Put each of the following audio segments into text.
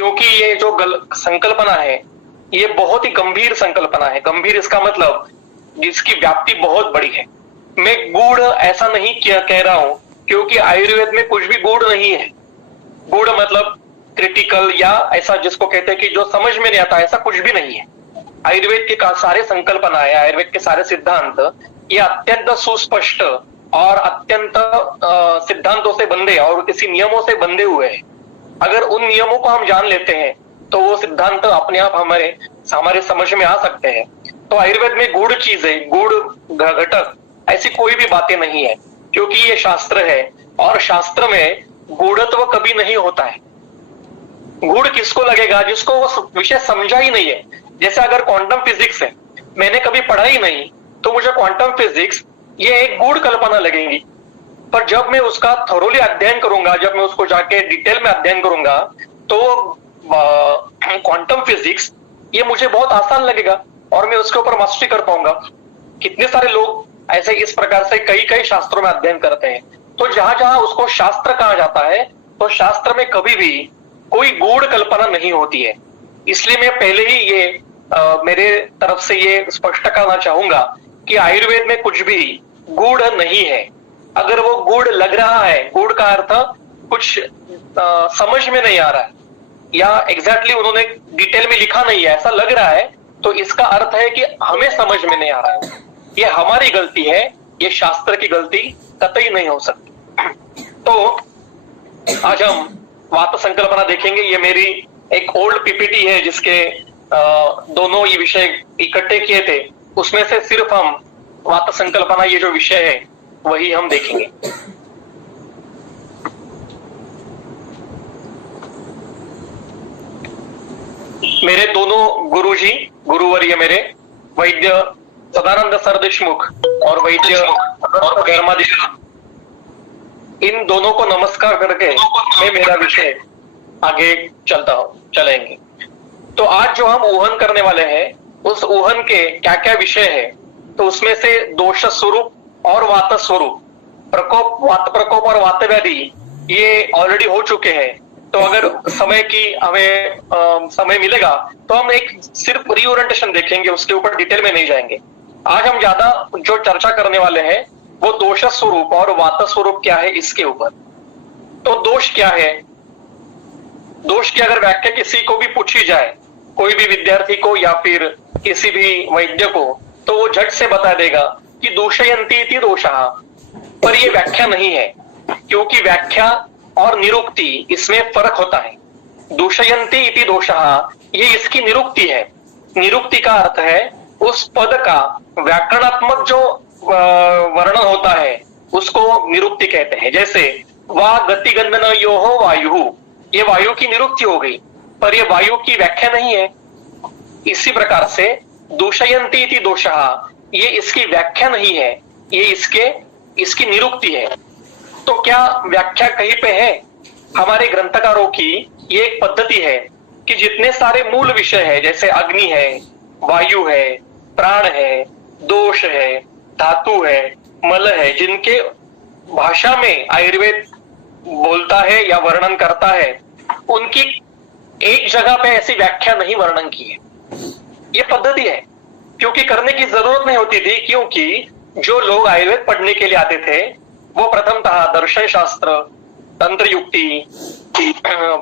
क्योंकि ये जो संकल्पना है ये बहुत ही गंभीर संकल्पना है। गंभीर इसका मतलब जिसकी व्याप्ति बहुत बड़ी है। मैं गूढ़ ऐसा नहीं कह रहा हूं, क्योंकि आयुर्वेद में कुछ भी गूढ़ नहीं है। गूढ़ मतलब क्रिटिकल या ऐसा जिसको कहते हैं कि जो समझ में नहीं आता, ऐसा कुछ भी नहीं है। आयुर्वेद के सारे संकल्पना है, आयुर्वेद के सारे सिद्धांत ये अत्यंत सुस्पष्ट और अत्यंत सिद्धांतों से बंधे और किसी नियमों से बंधे हुए हैं। अगर उन नियमों को हम जान लेते हैं तो वो सिद्धांत अपने आप हमारे समझ में आ सकते हैं। तो आयुर्वेद में गूढ़ चीजें, गूढ़ घटक ऐसी कोई भी बातें नहीं है, क्योंकि ये शास्त्र है और शास्त्र में गूढ़त्व कभी नहीं होता है। गूढ़ किसको लगेगा? जिसको वो विषय समझा ही नहीं है। जैसे अगर क्वांटम फिजिक्स है, मैंने कभी पढ़ा ही नहीं, तो मुझे क्वांटम फिजिक्स ये एक गूढ़ कल्पना लगेगी। पर जब मैं उसका थोरोली अध्ययन करूंगा, जब मैं उसको जाके डिटेल में अध्ययन करूंगा, तो क्वांटम फिजिक्स ये मुझे बहुत आसान लगेगा और मैं उसके ऊपर मास्टरी कर पाऊंगा। कितने सारे लोग ऐसे इस प्रकार से कई कई शास्त्रों में अध्ययन करते हैं। तो जहां जहां उसको शास्त्र कहा जाता है, तो शास्त्र में कभी भी कोई गूढ़ कल्पना नहीं होती है। इसलिए मैं पहले ही ये मेरे तरफ से ये स्पष्ट करना चाहूंगा कि आयुर्वेद में कुछ भी गूढ़ नहीं है। अगर वो गूढ़ लग रहा है, गूढ़ का अर्थ कुछ समझ में नहीं आ रहा है या एग्जैक्टली उन्होंने डिटेल में लिखा नहीं है, ऐसा लग रहा है, तो इसका अर्थ है कि हमें समझ में नहीं आ रहा है। ये हमारी गलती है, ये शास्त्र की गलती कतई नहीं हो सकती। तो आज हम वात संकल्पना देखेंगे। ये मेरी एक ओल्ड पीपीटी है जिसके दोनों ये विषय इकट्ठे किए थे, उसमें से सिर्फ हम वात संकल्पना ये जो विषय है वही हम देखेंगे। मेरे दोनों गुरुजी, गुरुवर्य मेरे वैद्य सदानंद सर देशमुख और वैद्य गर्मादिश, इन दोनों को नमस्कार करके मैं मेरा विषय आगे चलेंगे। तो आज जो हम ऊहन करने वाले हैं, उस ऊहन के क्या क्या विषय है, तो उसमें से दोष स्वरूप और वात स्वरूप, प्रकोप, वात प्रकोप और वात व्याधि ये ऑलरेडी हो चुके हैं। तो अगर समय की हमें समय मिलेगा तो हम एक सिर्फ रिओरिएंटेशन देखेंगे, उसके ऊपर डिटेल में नहीं जाएंगे। आज हम ज्यादा जो चर्चा करने वाले हैं वो दोष स्वरूप और वात स्वरूप क्या है इसके ऊपर। तो दोष क्या है? दोष की अगर व्याख्या किसी को भी पूछी जाए, कोई भी विद्यार्थी को या फिर किसी भी वैद्य को, तो वो झट से बता देगा कि दूषयन्ति इति दोषः। पर ये व्याख्या नहीं है, क्योंकि व्याख्या और निरुक्ति इसमें फर्क होता है। दूषयन्ति इति दोषः ये इसकी निरुक्ति है। निरुक्ति का अर्थ है उस पद का व्याकरणात्मक जो वर्णन होता है उसको निरुक्ति कहते हैं। जैसे वा गति गंधनयोः वायु, ये वायु की निरुक्ति हो गई, पर ये वायु की व्याख्या नहीं है। इसी प्रकार से दूषयन्ति इति दोषः ये इसकी व्याख्या नहीं है, ये इसकी निरुक्ति है। तो क्या व्याख्या कहीं पे है? हमारे ग्रंथकारों की ये एक पद्धति है कि जितने सारे मूल विषय है, जैसे अग्नि है, वायु है, प्राण है, दोष है, धातु है, मल है, जिनके भाषा में आयुर्वेद बोलता है या वर्णन करता है, उनकी एक जगह पे ऐसी व्याख्या नहीं वर्णन की है। ये पद्धति है, क्योंकि करने की जरूरत नहीं होती थी, क्योंकि जो लोग आयुर्वेद पढ़ने के लिए आते थे वो प्रथमतः दर्शन शास्त्र, तंत्र युक्ति,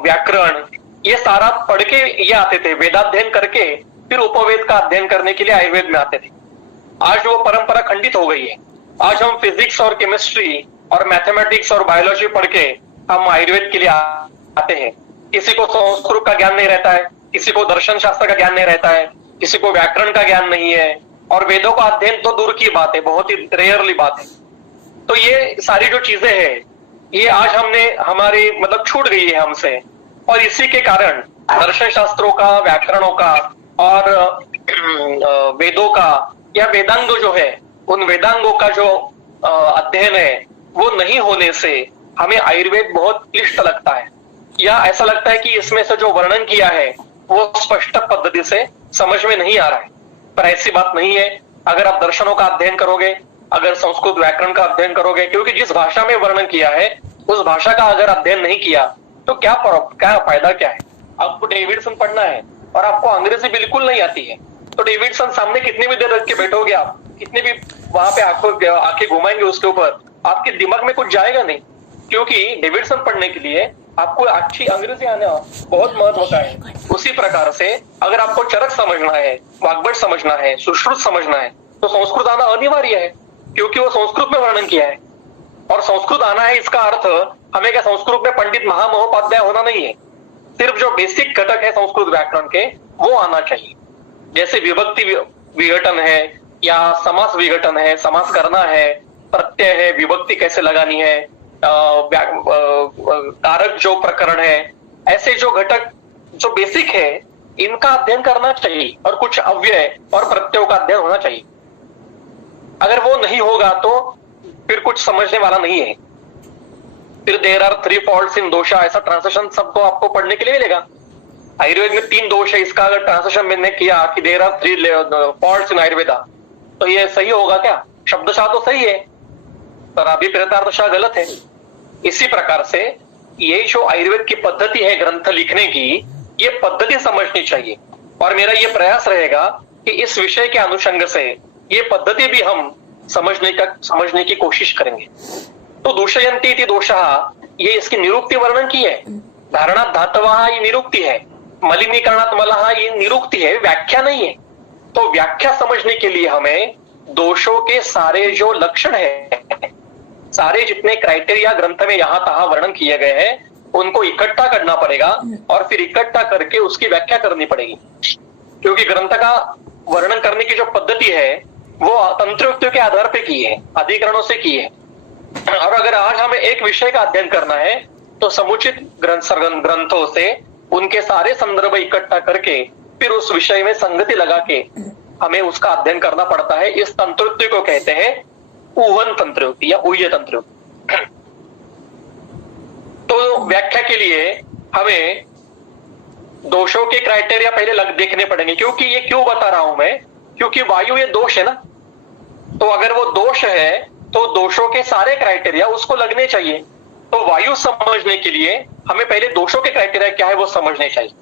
व्याकरण ये सारा पढ़ के ये आते थे। वेदाध्ययन करके फिर उपवेद का अध्ययन करने के लिए आयुर्वेद में आते थे। आज वो परंपरा खंडित हो गई है। आज हम फिजिक्स और केमिस्ट्री और मैथमेटिक्स और बायोलॉजी पढ़ के हम आयुर्वेद के लिए आते हैं। किसी को संस्कृत का ज्ञान नहीं रहता है, किसी को दर्शन शास्त्र का ज्ञान नहीं रहता है, किसी को व्याकरण का ज्ञान नहीं है, और वेदों का अध्ययन तो दूर की बात है, बहुत ही रेयरली बात है। तो ये सारी जो चीजें हैं ये आज हमारी मतलब छूट गई है हमसे, और इसी के कारण दर्शन शास्त्रों का, व्याकरणों का और वेदों का या वेदांग जो है, उन वेदांगों का जो अध्ययन है वो नहीं होने से हमें आयुर्वेद बहुत क्लिष्ट लगता है, या ऐसा लगता है कि इसमें से जो वर्णन किया है वो स्पष्ट पद्धति से समझ में नहीं आ रहा है। पर ऐसी बात नहीं है। अगर आप दर्शनों का अध्ययन करोगे, अगर संस्कृत व्याकरण का अध्ययन करोगे, क्योंकि जिस भाषा में वर्णन किया है उस भाषा का अगर अध्ययन नहीं किया तो क्या फायदा क्या है? आपको डेविडसन पढ़ना है और आपको अंग्रेजी बिल्कुल नहीं आती है, तो डेविडसन सामने कितनी भी देर रख के बैठोगे आप, कितनी भी वहां पे आंखें घुमाएंगे उसके ऊपर, आपके दिमाग में कुछ जाएगा नहीं, क्योंकि डेविडसन पढ़ने के लिए आपको अच्छी अंग्रेजी आना बहुत महत्व का है। उसी प्रकार से अगर आपको चरक समझना है, वाग्भट समझना है, सुश्रुत समझना है, तो संस्कृत आना अनिवार्य है, क्योंकि वो संस्कृत में वर्णन किया है। और संस्कृत आना है इसका अर्थ हमें क्या संस्कृत में पंडित महामहोपाध्याय होना नहीं है, सिर्फ जो बेसिक घटक है संस्कृत व्याकरण के वो आना चाहिए। जैसे विभक्ति विघटन है या समास विघटन है, समास करना है, प्रत्यय है, विभक्ति कैसे लगानी है, कारक जो प्रकरण है, ऐसे जो घटक जो बेसिक है इनका अध्ययन करना चाहिए और कुछ अव्यय और प्रत्ययों का अध्ययन होना चाहिए। अगर वो नहीं होगा तो फिर कुछ समझने वाला नहीं है। फिर देयर आर 3 फॉल्ट्स इन दोषा, ऐसा ट्रांसलेशन सबको आपको पढ़ने के लिए मिलेगा। आयुर्वेद में 3 दोष है, इसका अगर ट्रांसलेशन मैंने किया कि there are 3 faults in Ayurveda, तो ये सही होगा क्या? शब्दशः तो सही है पर अभिप्रेतार्थशः गलत है। इसी प्रकार से ये जो आयुर्वेद की पद्धति है ग्रंथ लिखने की, ये पद्धति समझनी चाहिए और मेरा ये प्रयास रहेगा कि इस विषय के अनुषंग से ये पद्धति भी हम समझने की कोशिश करेंगे। तो दूषयन्ति इति दोषः, ये इसकी निरुक्ति वर्णन की है। धारणात् धातवः ये निरुक्ति है, मलिनीकरणात् मलः ये निरुक्ति है, व्याख्या नहीं है। तो व्याख्या समझने के लिए हमें दोषों के सारे जो लक्षण है, सारे जितने क्राइटेरिया ग्रंथ में यहां तहां वर्णन किए गए हैं उनको इकट्ठा करना पड़ेगा और फिर इकट्ठा करके उसकी व्याख्या करनी पड़ेगी, क्योंकि ग्रंथ का वर्णन करने की जो पद्धति है वो तंत्रोक्तियों के आधार पे की है, अधिकरणों से की है। और अगर आज हमें एक विषय का अध्ययन करना है तो समुचित ग्रंथों से उनके सारे संदर्भ इकट्ठा करके फिर उस विषय में संगति लगा के हमें उसका अध्ययन करना पड़ता है। इस तंत्रोक्ति को कहते हैं ऊहन तंत्रोक्ति या ऊह्य तंत्रोक्ति। तो व्याख्या के लिए हमें दोषों के क्राइटेरिया पहले देखने पड़ेंगे, क्योंकि ये क्यों बता रहा हूं मैं, क्योंकि वायु ये दोष है ना, तो अगर वो दोष है तो दोषों के सारे क्राइटेरिया उसको लगने चाहिए। तो वायु समझने के लिए हमें पहले दोषों के क्राइटेरिया क्या है वो समझने चाहिए।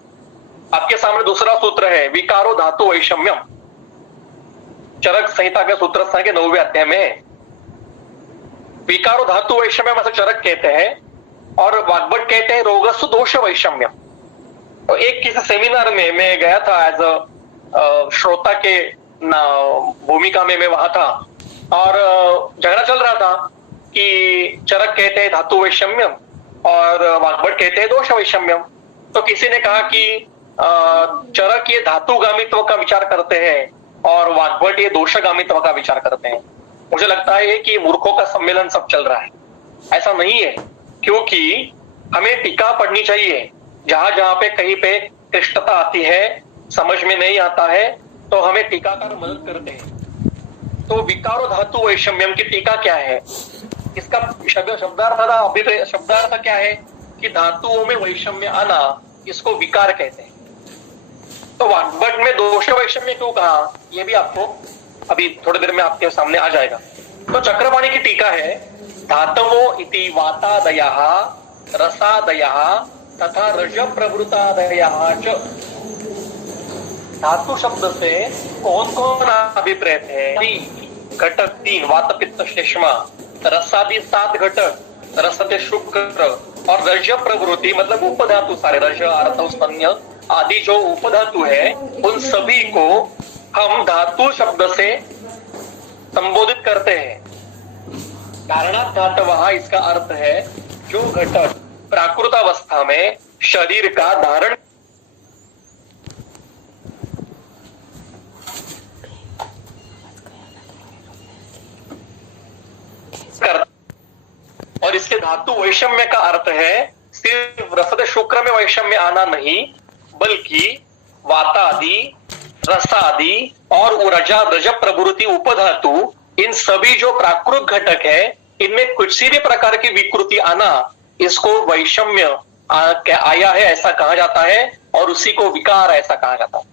आपके सामने दूसरा सूत्र है विकारो धातु वैषम्यम, चरक संहिता के सूत्र के 9वें अध्याय में है। विकारो धातु वैषम्यम ऐसा चरक कहते हैं और वाग्भट कहते हैं रोगस्सु दोष वैषम्यम। तो एक किसी सेमिनार में मैं गया था एज अ श्रोता के भूमिका में मैं वहां था और झगड़ा चल रहा था कि चरक कहते हैं धातु वैषम्यम और वाग्भट कहते हैं दोष वैषम्यम। तो किसी ने कहा कि चरक ये धातुगामित्व का विचार करते हैं और वाग्भट ये दोषगामित्व का विचार करते हैं। मुझे लगता है कि मूर्खों का सम्मेलन सब चल रहा है, ऐसा नहीं है, क्योंकि हमें टीका पढ़नी चाहिए। जहां जहां पे कहीं पे क्लिष्टता आती है, समझ में नहीं आता है, तो हमें टीकाकार मदद करते हैं। तो विकारो धातु वैषम्यम की टीका क्या है, इसका शब्दार्थ क्या है कि धातुओं में वैषम्य आना, इसको विकार कहते हैं। तो वाग्भट में दोष वैषम्य क्यों कहा, यह भी आपको अभी थोड़ी देर में आपके सामने आ जाएगा। तो चक्रपाणी की टीका है धातवो इति वातादयः रसादयः तथा रज प्रवृत्तादयः च। धातु शब्द से कौन कौन अभिप्रेत है? घटक 3 वात पित्त श्लेष्मा, रसादि 7 घटक, रसते शुक्र और रज प्रवृत्ति मतलब उपधातु सारे, रज आर्तव स्तन्य आदि जो उपधातु है उन सभी को हम धातु शब्द से संबोधित करते हैं। धारणात् धातवः इसका अर्थ है जो घटक प्राकृतावस्था में शरीर का धारण और इसके धातु वैषम्य का अर्थ है सिर्फ रसद शुक्र में वैषम्य आना नहीं, बल्कि वातादि, रसादि और रजा रज प्रवृत्ति उपधातु, इन सभी जो प्राकृत घटक है इनमें किसी भी प्रकार की विकृति आना, इसको वैषम्य आया है ऐसा कहा जाता है और उसी को विकार ऐसा कहा जाता है।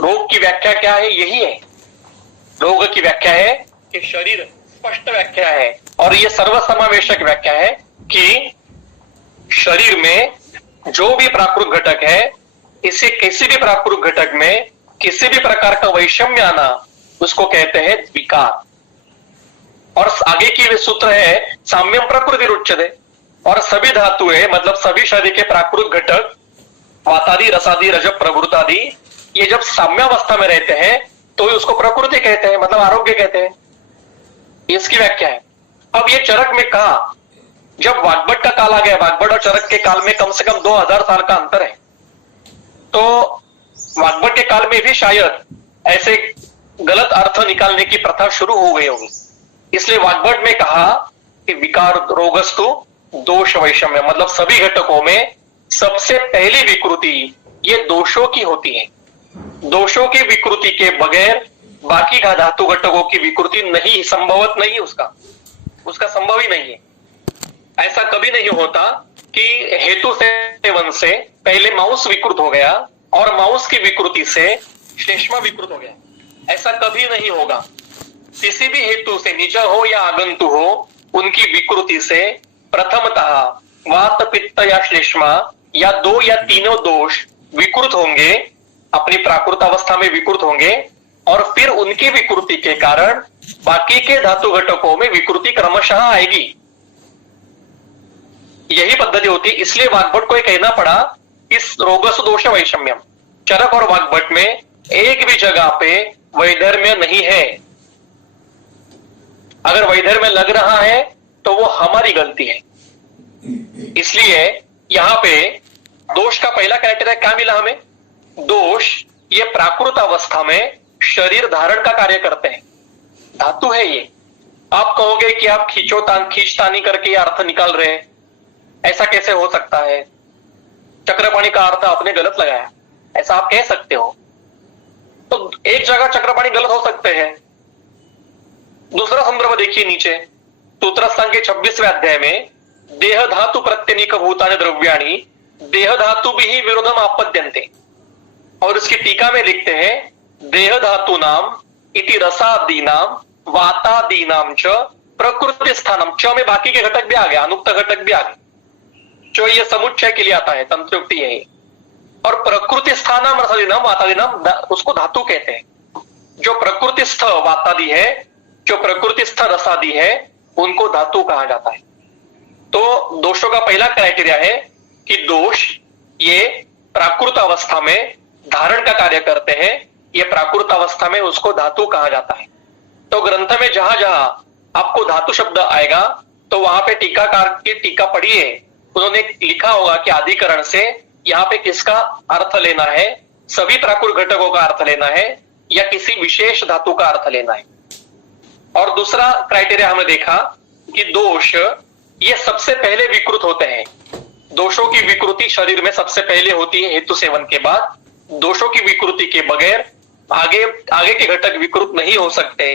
रोग की व्याख्या क्या है? यही है रोग की व्याख्या है कि शरीर, स्पष्ट व्याख्या है और यह सर्वसमावेशक व्याख्या है कि शरीर में जो भी प्राकृत घटक है, इसे किसी भी प्राकृत घटक में किसी भी प्रकार का वैषम्य आना, उसको कहते हैं विकार। और आगे की वे सूत्र है साम्यम प्रकृति रुच्यते। और सभी धातुएं मतलब सभी शरीर के प्राकृत घटक वातादि, रसादि, रजत, प्रभृत आदि, ये जब साम्यावस्था में रहते हैं तो उसको प्रकृति कहते हैं, मतलब आरोग्य कहते हैं। इसकी व्याख्या है। अब ये चरक में कहा, जब वाग्भट का काल आ गया, वाग्भट और चरक के काल में कम से कम 2000 साल का अंतर है, तो वाग्भट के काल में भी शायद ऐसे गलत अर्थ निकालने की प्रथा शुरू हो गई होगी। इसलिए वाग्भट में कहा कि विकार रोगस्तु दोष वैषम्य, मतलब सभी घटकों में सबसे पहली विकृति ये दोषों की होती है। दोषों की विकृति के बगैर बाकी का धातु घटकों की विकृति नहीं, संभवत नहीं है, उसका संभव ही नहीं है। ऐसा कभी नहीं होता कि हेतु सेवन से पहले मांस विकृत हो गया और मांस की विकृति से श्लेष्मा विकृत हो गया, ऐसा कभी नहीं होगा। किसी भी हेतु से निज हो या आगंतु हो, उनकी विकृति से प्रथमतः वात, पित्त या श्लेष्मा या दो या तीनों दोष विकृत होंगे, अपनी प्राकृत अवस्था में विकृत होंगे, और फिर उनकी विकृति के कारण बाकी के धातु घटकों में विकृति क्रमशः आएगी। यही पद्धति होती। इसलिए वाग्भट को कहना पड़ा इस रोगस दोष वैषम्यम, चरक और वाग्भट में एक भी जगह पे वैधर्म्य नहीं है। अगर वैधर्म्य लग रहा है तो वो हमारी गलती है। इसलिए यहां पे दोष का पहला क्राइटेरिया क्या मिला हमें? दोष ये प्राकृत अवस्था में शरीर धारण का कार्य करते हैं, धातु है ये। आप कहोगे कि आप खींचतानी करके अर्थ निकाल रहे हैं, ऐसा कैसे हो सकता है? चक्रपाणी का अर्थ आपने गलत लगाया, ऐसा आप कह सकते हो। तो एक जगह चक्रपाणी गलत हो सकते हैं। दूसरा संदर्भ देखिए नीचे, सूत्रस्थान के 26वें अध्याय में देह धातु प्रत्यनिक भूतानि द्रव्याणि देह धातु भी विरोधम आपद्यन्ते, और इसकी टीका में लिखते हैं देह धातु नाम इति रसादीनाम वातादीनाम च प्रकृति स्थानम। च में बाकी के घटक भी आ गए, अनुक्त घटक भी आ गए। जो ये समुच्चय के लिए आता है, तंत्रयुक्ति है। और प्रकृति स्थानम रसादीनाम वातादीनाम, उसको धातु कहते हैं। जो प्रकृतिस्थ वातादि है, जो प्रकृतिस्थ रसादि है, उनको धातु कहा जाता है। तो दोषों का पहला क्राइटेरिया है कि दोष ये प्राकृत अवस्था में धारण का कार्य करते हैं, ये प्राकृत अवस्था में उसको धातु कहा जाता है। तो ग्रंथ में जहां जहां आपको धातु शब्द आएगा तो वहां पे टीकाकार की टीका पढ़िए, उन्होंने लिखा होगा कि अधिकरण से यहाँ पे किसका अर्थ लेना है, सभी प्राकृत घटकों का अर्थ लेना है या किसी विशेष धातु का अर्थ लेना है। और दूसरा क्राइटेरिया हमने देखा कि दोष ये सबसे पहले विकृत होते हैं। दोषों की विकृति शरीर में सबसे पहले होती है हेतु सेवन के बाद। दोषों की विकृति के बगैर आगे के घटक विकृत नहीं हो सकते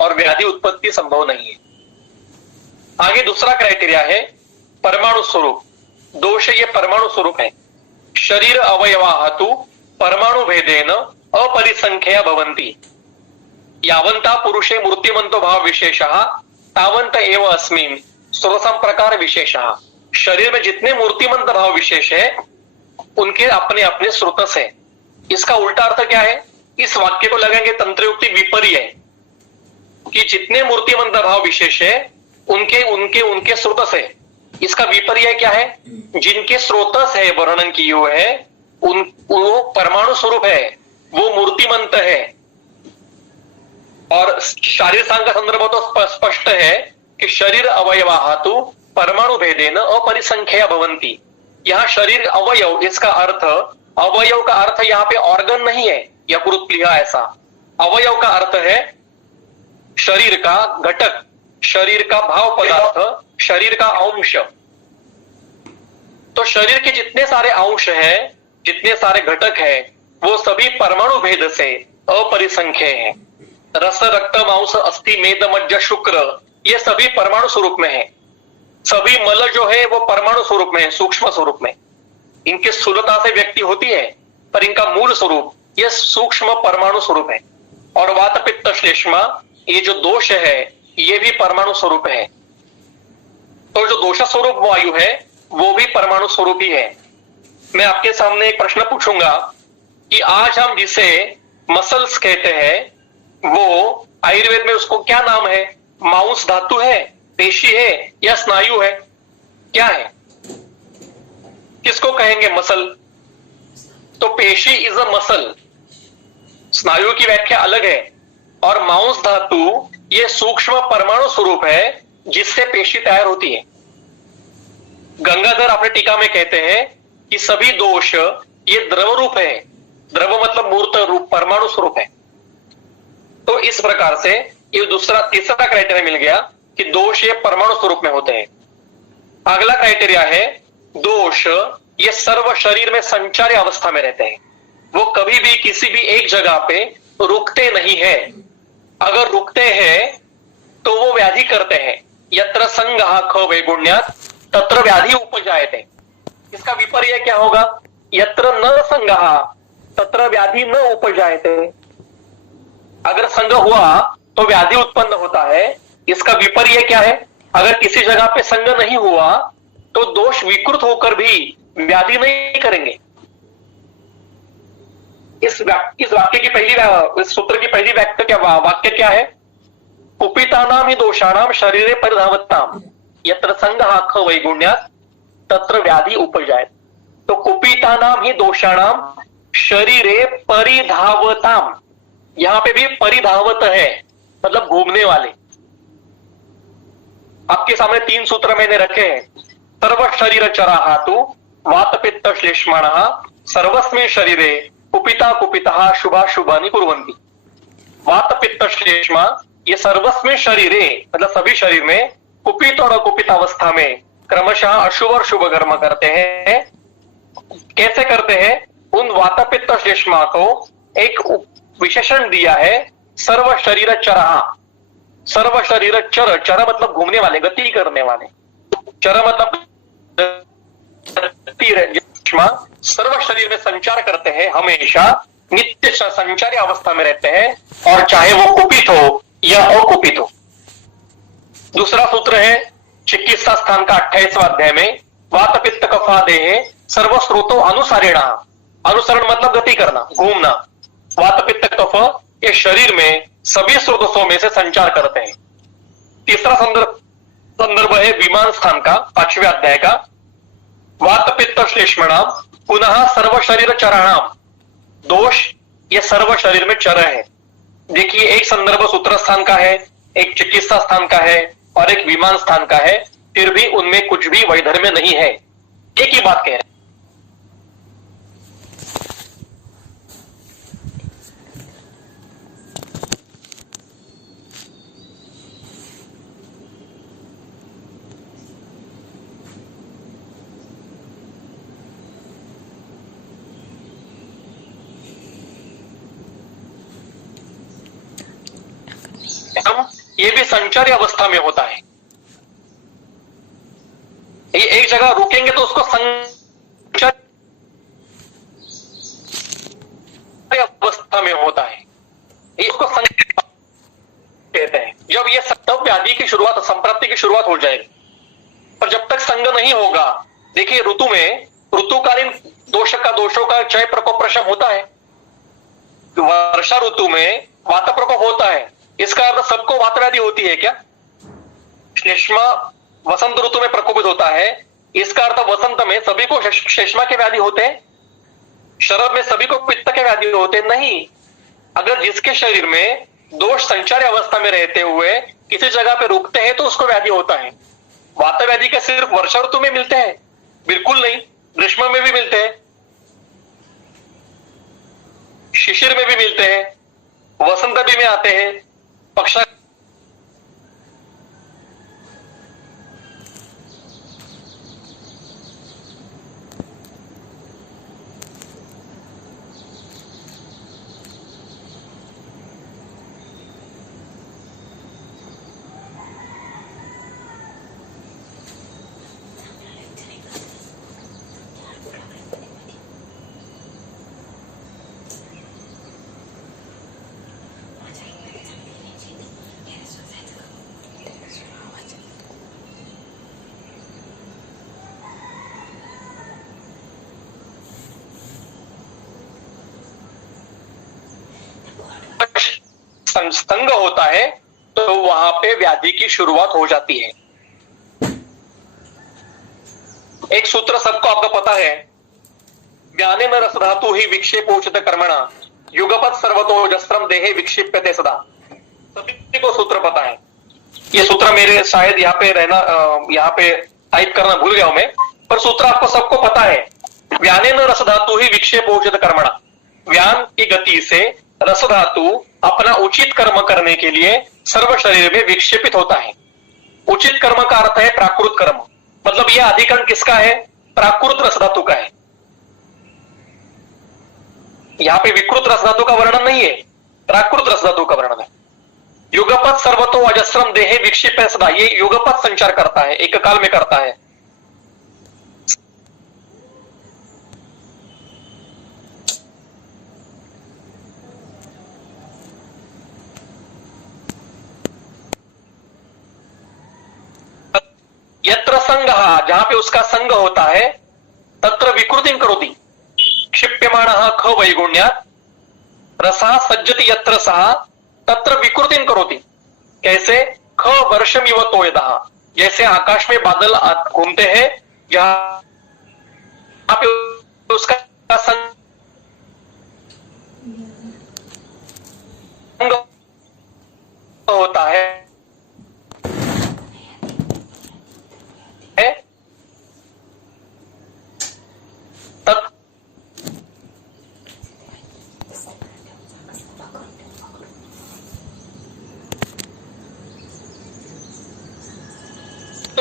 और व्याधि उत्पत्ति संभव नहीं है। आगे दूसरा क्राइटेरिया है परमाणु स्वरूप। दोष ये परमाणु स्वरूप है। शरीर अवयवाहतु परमाणु भेदेन अपरिसंख्या भवन्ति, यावंता पुरुषे मूर्तिमंतो भाव विशेषः तावंत एव अस्मिन् स्वसंप्रकार विशेषः। शरीर में जितने मूर्तिमंत भाव विशेष है उनके अपने अपने स्रोतस है। इसका उल्टा अर्थ क्या है? इस वाक्य को लगाएंगे तंत्रयुक्ति विपर्य है कि जितने मूर्तिमंत भाव विशेष है उनके उनके उनके स्रोतस है। इसका विपर्य क्या है? जिनके स्रोतस है वर्णन की हुए है वो परमाणु स्वरूप है, वो मूर्तिमंत है। और शारीर सांग का संदर्भ तो स्पष्ट है कि शरीर अवयवाहतु परमाणु भेदेन अपरिसंख्या भवन्ति। यहां शरीर अवयव, इसका अर्थ अवयव का अर्थ यहाँ पे ऑर्गन नहीं है, यकृत प्लीहा ऐसा। अवयव का अर्थ है शरीर का घटक, शरीर का भाव पदार्थ, शरीर का अंश। तो शरीर के जितने सारे अंश हैं, जितने सारे घटक हैं, वो सभी परमाणु भेद से अपरिसंख्य हैं। रस, रक्त, मांस, अस्थि, मेद, मज्जा, शुक्र, ये सभी परमाणु स्वरूप में है। सभी मल जो है वो परमाणु स्वरूप में है, सूक्ष्म स्वरूप में। इनकी स्थूलता से व्यक्ति होती है पर इनका मूल स्वरूप ये सूक्ष्म परमाणु स्वरूप है। और वात, पित्त, श्लेष्मा, ये जो दोष है ये भी परमाणु स्वरूप है। तो जो दोष स्वरूप वायु है वो भी परमाणु स्वरूप ही है। मैं आपके सामने एक प्रश्न पूछूंगा कि आज हम जिसे मसल्स कहते हैं वो आयुर्वेद में उसको क्या नाम है? मांस धातु है, पेशी है या स्नायु है? क्या है? किसको कहेंगे मसल? तो पेशी इज अ मसल, स्नायु की व्याख्या अलग है। और मांस धातु ये सूक्ष्म परमाणु स्वरूप है जिससे पेशी तैयार होती है। गंगाधर अपने टीका में कहते हैं कि सभी दोष ये द्रव रूप है। द्रव मतलब मूर्त रूप, परमाणु स्वरूप है। तो इस प्रकार से ये तीसरा क्राइटेरिया मिल गया कि दोष ये परमाणु स्वरूप में होते हैं। अगला क्राइटेरिया है दोष ये सर्व शरीर में संचारी अवस्था में रहते हैं। वो कभी भी किसी भी एक जगह पे रुकते नहीं है। अगर रुकते हैं तो वो व्याधि करते हैं। यत्र संगः ख वैगुण्यात् तत्र व्याधि उपजायते। इसका विपर्य क्या होगा? यत्र न संगः तत्र व्याधि न उपजायते। अगर संग हुआ तो व्याधि उत्पन्न होता है। इसका विपर्य क्या है? अगर किसी जगह पे संग नहीं हुआ तो दोष विकृत होकर भी व्याधि नहीं करेंगे। इस वाक्य की इस सूत्र की पहली वाक्य क्या है? कुपितानाम ही दोषाणाम शरीरे परिधावताम यत्र संगः ख वैगुण्यात् तत्र व्याधि उपजायते। तो कुपितानाम ही दोषाणाम शरीरे परिधावताम, यहां पे भी परिधावत है मतलब घूमने वाले। आपके सामने 3 सूत्र मैंने रखे हैं। सर्व शरीर चराहातु वात पित्त श्लेष्माणः सर्वस्मिन् शरीरे कुपिता कुपितः शुभाशुभानि कुर्वन्ति। वात पित्त श्लेष्मा ये सर्वस्मिन् शरीरे मतलब सभी शरीर में कुपित और अकुपित अवस्था में क्रमशः अशुभ और शुभ कर्म करते हैं। कैसे करते हैं? उन वात पित्त श्लेष्मा को एक विशेषण दिया है सर्व शरीर चरहा। सर्व शरीर चर, चर मतलब घूमने वाले, गति करने वाले। चर मतलब सर्व शरीर में संचार करते हैं, हमेशा नित्य संचारी अवस्था में रहते हैं और चाहे वो कुपित हो या अकुपित हो। दूसरा सूत्र है चिकित्सा स्थान का 28वां अध्याय में वात पित्त कफादेह सर्वस्रोतो अनुसारेण। अनुसरण मतलब गति करना, घूमना। वात पित्त कफ ये शरीर में सभी स्रोतों में से संचार करते हैं। तीसरा संदर्भ है विमान स्थान का 5वें अध्याय का। वात पित्त श्लेष्मणाम पुनः सर्व शरीर चराणाम। दोष ये सर्व शरीर में चर है। देखिए एक संदर्भ सूत्र स्थान का है, एक चिकित्सा स्थान का है और एक विमान स्थान का है, फिर भी उनमें कुछ भी वैधर्म्य नहीं है। एक ही बात कह रहे हैं। ये भी संचारी अवस्था में होता है। ये एक जगह रुकेंगे तो उसको संचारी अवस्था में होता है, इसको कहते हैं। जब ये तब व्याधि की शुरुआत, संप्राप्ति की शुरुआत हो जाएगी। पर जब तक संग नहीं होगा, देखिए ऋतु में ऋतुकालीन दोषों का क्षय प्रकोप प्रशम होता है। वर्षा ऋतु में वात प्रकोप होता है। इसका अर्थ सबको वात व्याधि होती है क्या? श्लेष्मा वसंत ऋतु में प्रकोपित होता है, इसका अर्थ वसंत में सभी को श्लेष्मा के व्याधि होते हैं? शरद में सभी को पित्त के व्याधि होते हैं? नहीं। अगर जिसके शरीर में दोष संचारी अवस्था में रहते हुए किसी जगह पे रुकते हैं तो उसको व्याधि होता है। वात व्याधि का सिर्फ वर्षा ऋतु में मिलते हैं? बिल्कुल नहीं, ग्रीष्म में भी मिलते हैं, शिशिर में भी मिलते हैं, वसंत भी में आते हैं, पक्षा संग होता है तो वहां पे व्याधि की शुरुआत हो जाती है। एक सूत्र सबको आपका पता है, ज्ञाने न रस धातु ही विक्षेपोचित कर्मणा युगपत सर्वतो जस्त्रम देहे विक्षिप्यते सदा। सभी को सूत्र पता है। ये सूत्र मेरे शायद यहाँ पे टाइप करना भूल गया हूं मैं, पर सूत्र आपको सबको पता है। व्याने न रस धातु ही विक्षेपोचित कर्मणा, व्यान की गति से रस धातु अपना उचित कर्म करने के लिए सर्व शरीर में विक्षेपित होता है। उचित कर्म का अर्थ है प्राकृत कर्म, मतलब यह अधिकरण किसका है? प्राकृत रस धातु का है। यहां पे विकृत रस धातु का वर्णन नहीं है, प्राकृत रस धातु का वर्णन है। युगपत सर्वतो अजस्रम देहे विक्षिप्य सदा, ये युगपत संचार करता है, एक काल में करता है। यत्र संगः, जहां पे उसका संग होता है, तत्र विकृतिं करोति क्षिप्यमाणः ख वैगुण्यात् रसः सज्जति यत्र सः तत्र विकृतिं करोति। कैसे? ख वर्षमिव तोयदः, जैसे आकाश में बादल घूमते हैं, जहां पे उसका संग होता है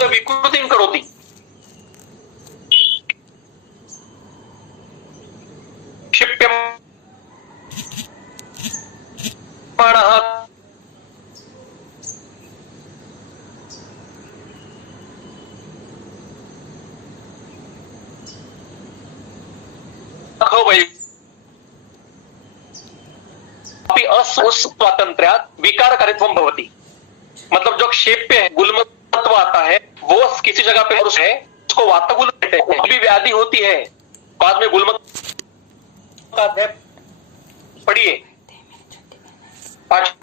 विकृतिं करोति। क्षिप्यमाणः अस्वातंत्र्यात् विकारकारित्वं भवति, मतलब जो क्षेप्य है, गुल्मत्व आता है, वो किसी जगह पे है, उसको वातगुल कहते हैं। अभी व्याधि होती है, बाद में गुल्मत्व आता है। पढ़िए 5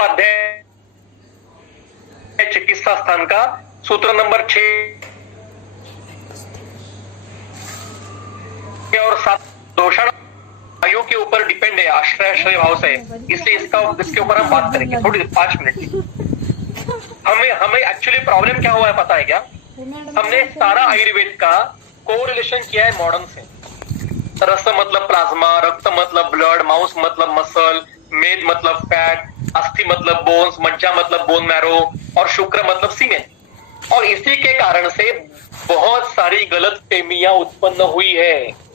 अध्याय चिकित्सा स्थान का सूत्र नंबर 6 और 7 दोषण आयु के ऊपर डिपेंड है, आश्रय भाव से, इसलिए इसके ऊपर हम बात करेंगे थोड़ी 5 मिनट। हमें एक्चुअली प्रॉब्लम क्या हुआ है पता है क्या? हमने सारा आयुर्वेद का कोरिलेशन किया है मॉडर्न से। रस मतलब प्लाज्मा, रक्त मतलब ब्लड, माउस मतलब मसल, मेद मतलब फैट, अस्थि मतलब बोन्स, मज्जा मतलब बोन मैरो और शुक्र मतलब सीमेन। और इसी के कारण से बहुत सारी गलत फहमियां उत्पन्न हुई है।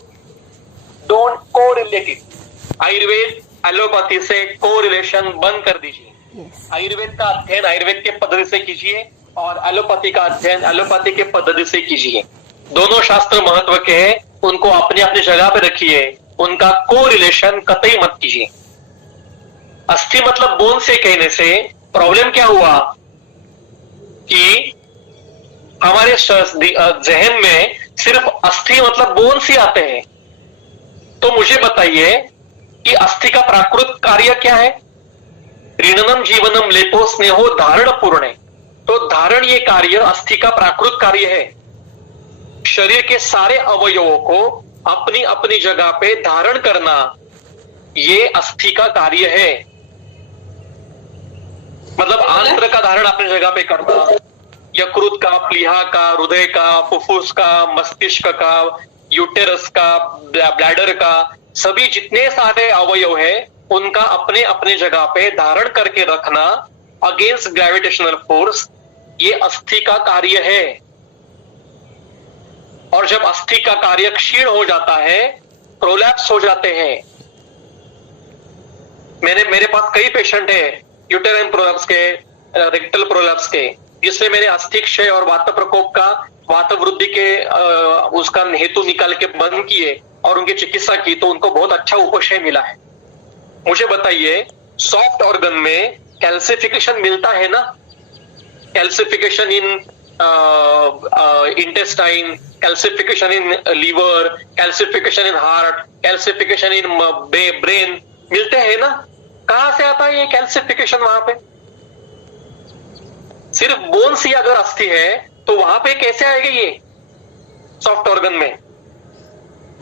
Don't correlate. आयुर्वेद एलोपैथी से कोरिलेशन बंद कर दीजिए। आयुर्वेद का अध्ययन आयुर्वेद के पद्धति से कीजिए और एलोपैथी का अध्ययन एलोपैथी के पद्धति से कीजिए। दोनों शास्त्र महत्व के हैं, उनको अपनी अपनी जगह पे रखिए, उनका कोरिलेशन कतई मत कीजिए। अस्थि मतलब बोन से कहने से प्रॉब्लम क्या हुआ कि हमारे जहन में सिर्फ अस्थि मतलब बोन से आते हैं। तो मुझे बताइए कि अस्थि का प्राकृत कार्य क्या है? ऋणनम जीवनम लेपो स्नेहो धारण पूर्ण। तो धारण ये कार्य अस्थि का प्राकृत कार्य है। शरीर के सारे अवयवों को अपनी अपनी जगह पे धारण करना ये अस्थि का कार्य है। मतलब आंत्र का धारण अपनी जगह पे करना, यकृत का, प्लीहा का, हृदय का, फुफ्फुस का, मस्तिष्क का, यूटेरस का, ब्लैडर का, सभी जितने सारे अवयव है उनका अपने अपने जगह पे धारण करके रखना अगेंस्ट ग्रेविटेशनल फोर्स, ये अस्थि का कार्य है। और जब अस्थि का कार्य क्षीण हो जाता है, प्रोलैप्स हो जाते हैं। मेरे पास कई पेशेंट है यूटेराइन प्रोलैप्स के, रेक्टल प्रोलैप्स के, जिससे मैंने अस्थि क्षय और वात प्रकोप का, वात वृद्धि के उसका हेतु निकाल के बंद किए और उनकी चिकित्सा की, तो उनको बहुत अच्छा उपशय मिला है। मुझे बताइए, सॉफ्ट ऑर्गन में कैल्सिफिकेशन मिलता है ना? Calcification in intestine, calcification in liver, calcification in heart, calcification in brain मिलते हैं ना। कहां से आता है ये कैल्सिफिकेशन? वहां पे सिर्फ बोन्स ही अगर अस्थि है तो वहां पे कैसे आएगा ये सॉफ्ट ऑर्गन में?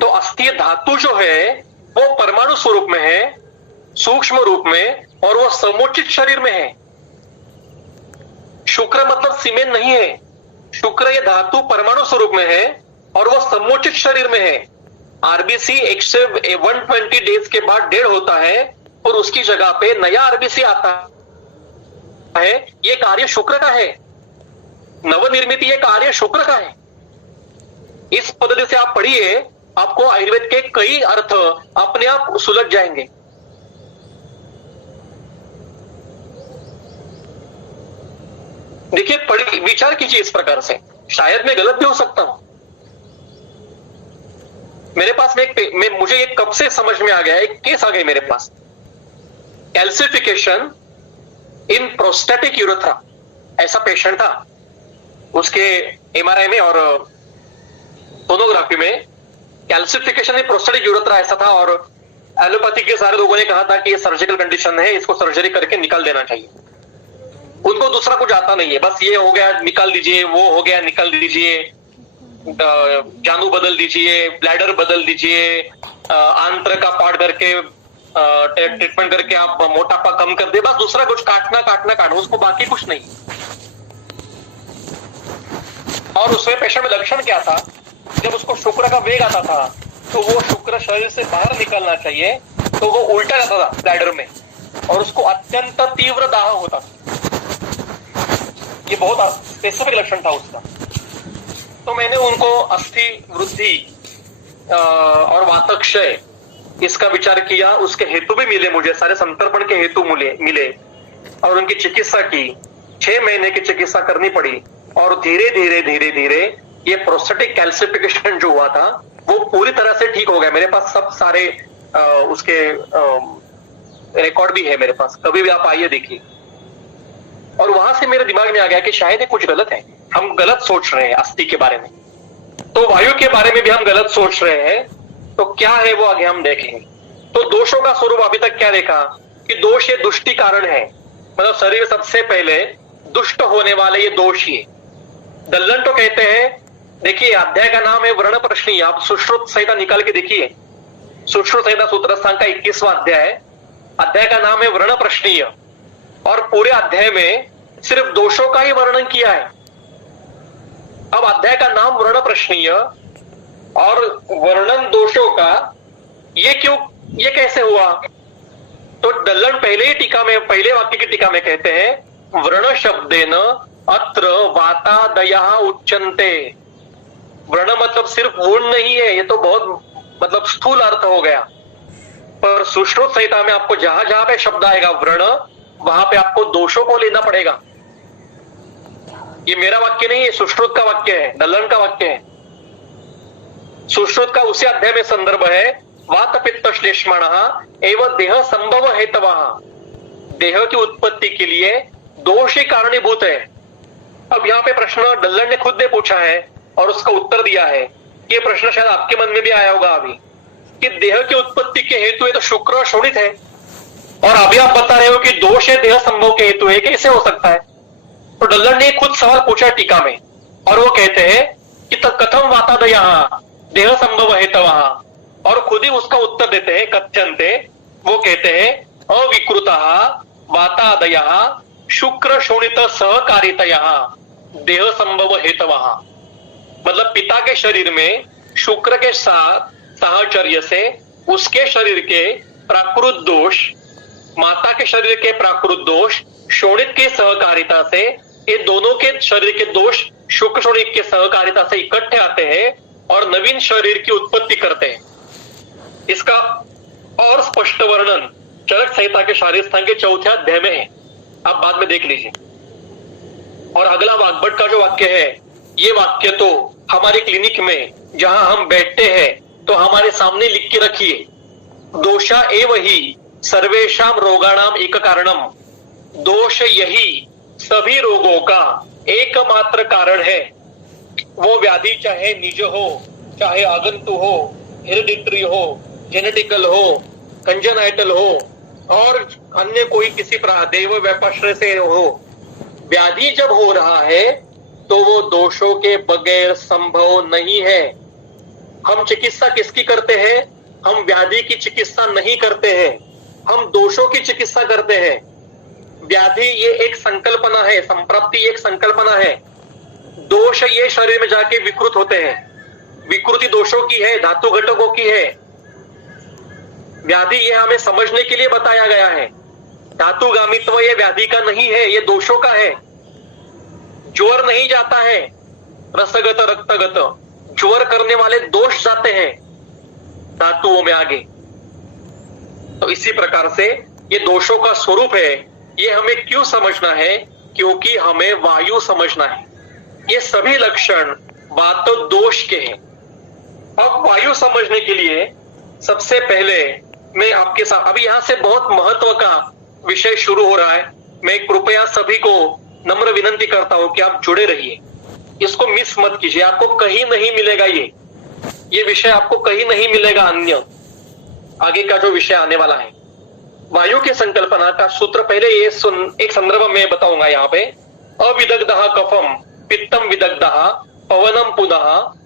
तो अस्थि धातु जो है वो परमाणु स्वरूप में है, सूक्ष्म रूप में, और वो समुचित शरीर में है। शुक्र मतलब सीमेंट नहीं है। शुक्र ये धातु परमाणु स्वरूप में है और वो समुचित शरीर में है। आरबीसी 120 डेज के बाद डेढ़ होता है और उसकी जगह पे नया आरबीसी आता है। ये कार्य शुक्र का है। नवनिर्मित ये कार्य शुक्र का है। इस पद्धति से आप पढ़िए, आपको आयुर्वेद के कई अर्थ अपने आप सुलझ जाएंगे। देखिए, पढ़िए, विचार कीजिए इस प्रकार से। शायद मैं गलत भी हो सकता हूं। मेरे पास में मुझे एक कब से समझ में आ गया, एक केस आ गई मेरे पास। कैल्सिफिकेशन इन प्रोस्टेटिक यूरेथ्रा, ऐसा पेशेंट था। उसके एमआरआई में और सोनोग्राफी में कैल्सिफिकेशन इन प्रोस्टेटिक यूरेथ्रा ऐसा था, और एलोपैथी के सारे लोगों ने कहा था कि ये सर्जिकल कंडीशन है, इसको सर्जरी करके निकाल देना चाहिए। उनको दूसरा कुछ आता नहीं है, बस ये हो गया निकाल दीजिए, वो हो गया निकाल दीजिए, जानू बदल दीजिए, ब्लैडर बदल दीजिए, आंत्र का पार्ट करके ट्रीटमेंट करके आप मोटापा कम कर दे, बस दूसरा कुछ काटना, उसको बाकी कुछ नहीं। और उसमें पेशेंट में लक्षण क्या था? जब उसको शुक्र का वेग आता था तो वो शुक्र शरीर से बाहर निकलना चाहिए तो वो उल्टा जाता था ब्लैडर में, और उसको अत्यंत तीव्र दाह होता था। ये बहुत स्पेसिफिक लक्षण था उसका। तो मैंने उनको अस्थि वृद्धि और वातक्षय इसका विचार किया। उसके हेतु भी मिले मुझे, सारे संतर्पण के हेतु मिले, और उनकी चिकित्सा की। 6 महीने की चिकित्सा करनी पड़ी, और धीरे धीरे ये प्रोस्टेटिक कैल्सिफिकेशन जो हुआ था वो पूरी तरह से ठीक हो गया। मेरे पास सब सारे उसके रिकॉर्ड भी है मेरे पास, कभी भी आप आइए देखिए। और वहां से मेरे दिमाग में आ गया कि शायद ये कुछ गलत है, हम गलत सोच रहे हैं अस्थि के बारे में, तो वायु के बारे में भी हम गलत सोच रहे हैं। तो क्या है वो आगे हम देखेंगे। तो दोषों का स्वरूप अभी तक क्या देखा कि दोष ये दुष्टि कारण है, मतलब शरीर में सबसे पहले दुष्ट होने वाले ये दोष ही। दल्लन तो कहते हैं, देखिए अध्याय का नाम है व्रण प्रश्नीय, आप सुश्रुत संहिता निकाल के देखिए। सुश्रुत संहिता सूत्र स्थान का 21वां अध्याय का नाम है व्रण प्रश्नीय, और पूरे अध्याय में सिर्फ दोषों का ही वर्णन किया है। अब अध्याय का नाम वर्ण प्रश्नीय और वर्णन दोषों का, ये क्यों, ये कैसे हुआ? तो दल्लन पहले ही टीका में, पहले वाक्य की टीका में कहते हैं व्रण शब्देन अत्र वातादयः उच्यन्ते। व्रण मतलब सिर्फ वुण नहीं है, ये तो बहुत मतलब स्थूल अर्थ हो गया। पर सुश्रुत संहिता में आपको जहां जहां पे शब्द आएगा व्रण, वहां पे आपको दोषों को लेना पड़ेगा। ये मेरा वाक्य नहीं है, सुश्रुत का वाक्य है, दल्लन का वाक्य है। सुश्रुत का उसी अध्याय में संदर्भ है, वात पित्त श्लेष्माणः एवं देह संभव हेतवः। देह की उत्पत्ति के लिए दोष ही कारणीभूत है। अब यहाँ पे प्रश्न दल्लन ने खुद ने पूछा है और उसका उत्तर दिया है। ये प्रश्न शायद आपके मन में भी आया होगा अभी, कि देह की उत्पत्ति के हेतु है तो शुक्र शोणित है, और अभी आप बता रहे हो कि दोष है देह संभव के हेतु है, कैसे हो सकता है? तो दल्लन ने खुद सवाल पूछा टीका में, और वो कहते हैं कि कथम वातादयः देह संभव हेतवः, और खुद ही उसका उत्तर देते हैं कथ्यन्ते। वो कहते हैं अविकृतः वातादयः शुक्र शोणित सहकारितयः देह संभव हेतवः। मतलब पिता के शरीर में शुक्र के साथ साहचर्य से उसके शरीर के प्राकृत दोष, माता के शरीर के प्राकृत दोष शोणित के सहकारिता से, ये दोनों के शरीर के दोष शुक्र शोणित के सहकारिता से इकट्ठे आते हैं और नवीन शरीर की उत्पत्ति करते हैं। इसका और स्पष्ट वर्णन चरक संहिता के शारीर स्थान के 4थे अध्याय में है, आप बाद में देख लीजिए। और अगला वाग्भट का जो वाक्य है, ये वाक्य तो हमारे क्लिनिक में जहां हम बैठते हैं तो हमारे सामने लिख के रखिए, दोषा एव ही सर्वेशाम रोगाणाम एक कारणम। दोष यही सभी रोगों का एकमात्र कारण है। वो व्याधि चाहे निज हो, चाहे आगंतु हो, हेरिडिटरी हो, जेनेटिकल हो, कंजेनाइटल हो और अन्य कोई किसी देव व्यपाश्रय से हो, व्याधि जब हो रहा है तो वो दोषों के बगैर संभव नहीं है। हम चिकित्सा किसकी करते हैं? हम व्याधि की चिकित्सा नहीं करते हैं, हम दोषों की चिकित्सा करते हैं। व्याधि ये एक संकल्पना है, संप्राप्ति एक संकल्पना है। दोष ये शरीर में जाके विकृत होते हैं, विकृति दोषों की है, धातु घटकों की है। व्याधि ये हमें समझने के लिए बताया गया है। धातुगामित्व ये व्याधि का नहीं है, ये दोषों का है। ज्वर नहीं जाता है, रसगत रक्तगत, ज्वर करने वाले दोष जाते हैं धातुओं में आगे। तो इसी प्रकार से ये दोषों का स्वरूप है। ये हमें क्यों समझना है? क्योंकि हमें वायु समझना है। ये सभी लक्षण बात तो दोष के हैं। अब वायु समझने के लिए सबसे पहले मैं आपके साथ, अभी यहां से बहुत महत्व का विषय शुरू हो रहा है। मैं कृपया सभी को नम्र विनंती करता हूं कि आप जुड़े रहिए, इसको मिस मत कीजिए। आपको कहीं नहीं मिलेगा ये विषय आपको कहीं नहीं मिलेगा। अन्य आगे का जो विषय आने वाला है वायु के संकल्पना का सूत्र, पहले ये एक संदर्भ में बताऊंगा। यहाँ पे अविदग्धः कफम पित्तम विदग्धः पवनम पुनः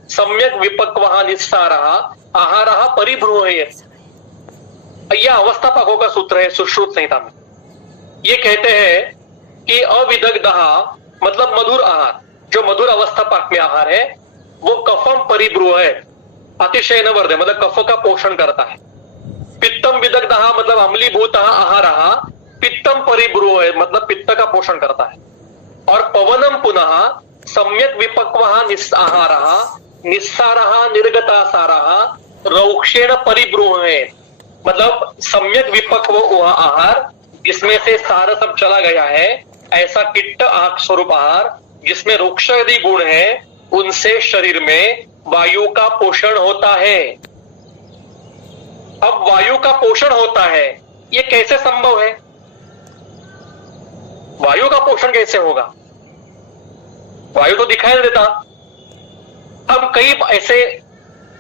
सम्यक विपक्वः निस्सारः आहारः परिब्रूहेत्। यह अवस्था पाकों का सूत्र है सुश्रुत संहिता में। ये कहते हैं कि अविदग्धः मतलब मधुर आहार, जो मधुर अवस्था पाक में आहार है वो कफम परिब्रूह है, अतिशय न वर्धे मतलब कफ का पोषण करता है। पित्तम विदग्धः मतलब अम्लीभूतः आहारः पित्तम परिब्रूह है मतलब पित्त का पोषण करता है। और पवनम पुनः सम्यक विपक्वः आहारः निस्सारः निर्गतासारः रौक्षेण परिब्रूह है मतलब सम्यक विपक्व हुआ आहार जिसमें से सार सब चला गया है, ऐसा किट्ट आंख स्वरूप आहार जिसमें रुक्षादि गुण है, उनसे शरीर में वायु का पोषण होता है। अब वायु का पोषण होता है, ये कैसे संभव है? वायु का पोषण कैसे होगा? वायु तो दिखाई नहीं देता। हम कई ऐसे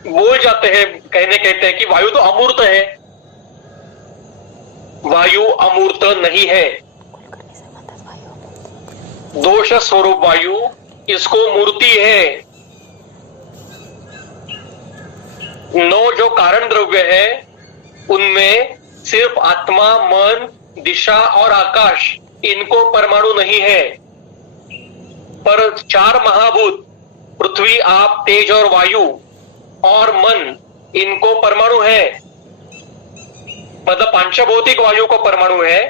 बोल जाते हैं, कहते हैं कि वायु तो अमूर्त है। वायु अमूर्त नहीं है, दोष स्वरूप वायु, इसको मूर्ति है। 9 जो कारण द्रव्य है उनमें सिर्फ आत्मा, मन, दिशा और आकाश, इनको परमाणु नहीं है। पर 4 महाभूत पृथ्वी, आप, तेज और वायु और मन, इनको परमाणु है। मतलब पांचभौतिक वायु को परमाणु है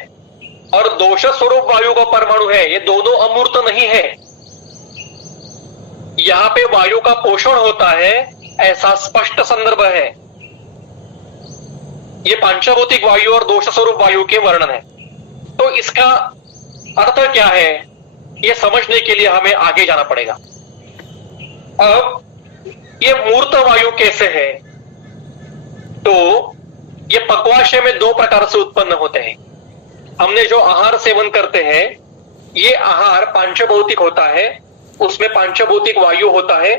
और दोष स्वरूप वायु को परमाणु है। ये दोनों अमूर्त नहीं है। यहां पे वायु का पोषण होता है ऐसा स्पष्ट संदर्भ है। ये पांचभौतिक वायु और दोष स्वरूप वायु के वर्णन है। तो इसका अर्थ क्या है, ये समझने के लिए हमें आगे जाना पड़ेगा। अब ये मूर्त वायु कैसे है? तो ये पक्वाशय में 2 प्रकार से उत्पन्न होते हैं। हमने जो आहार सेवन करते हैं, ये आहार पांचभौतिक होता है, उसमें पांचभौतिक वायु होता है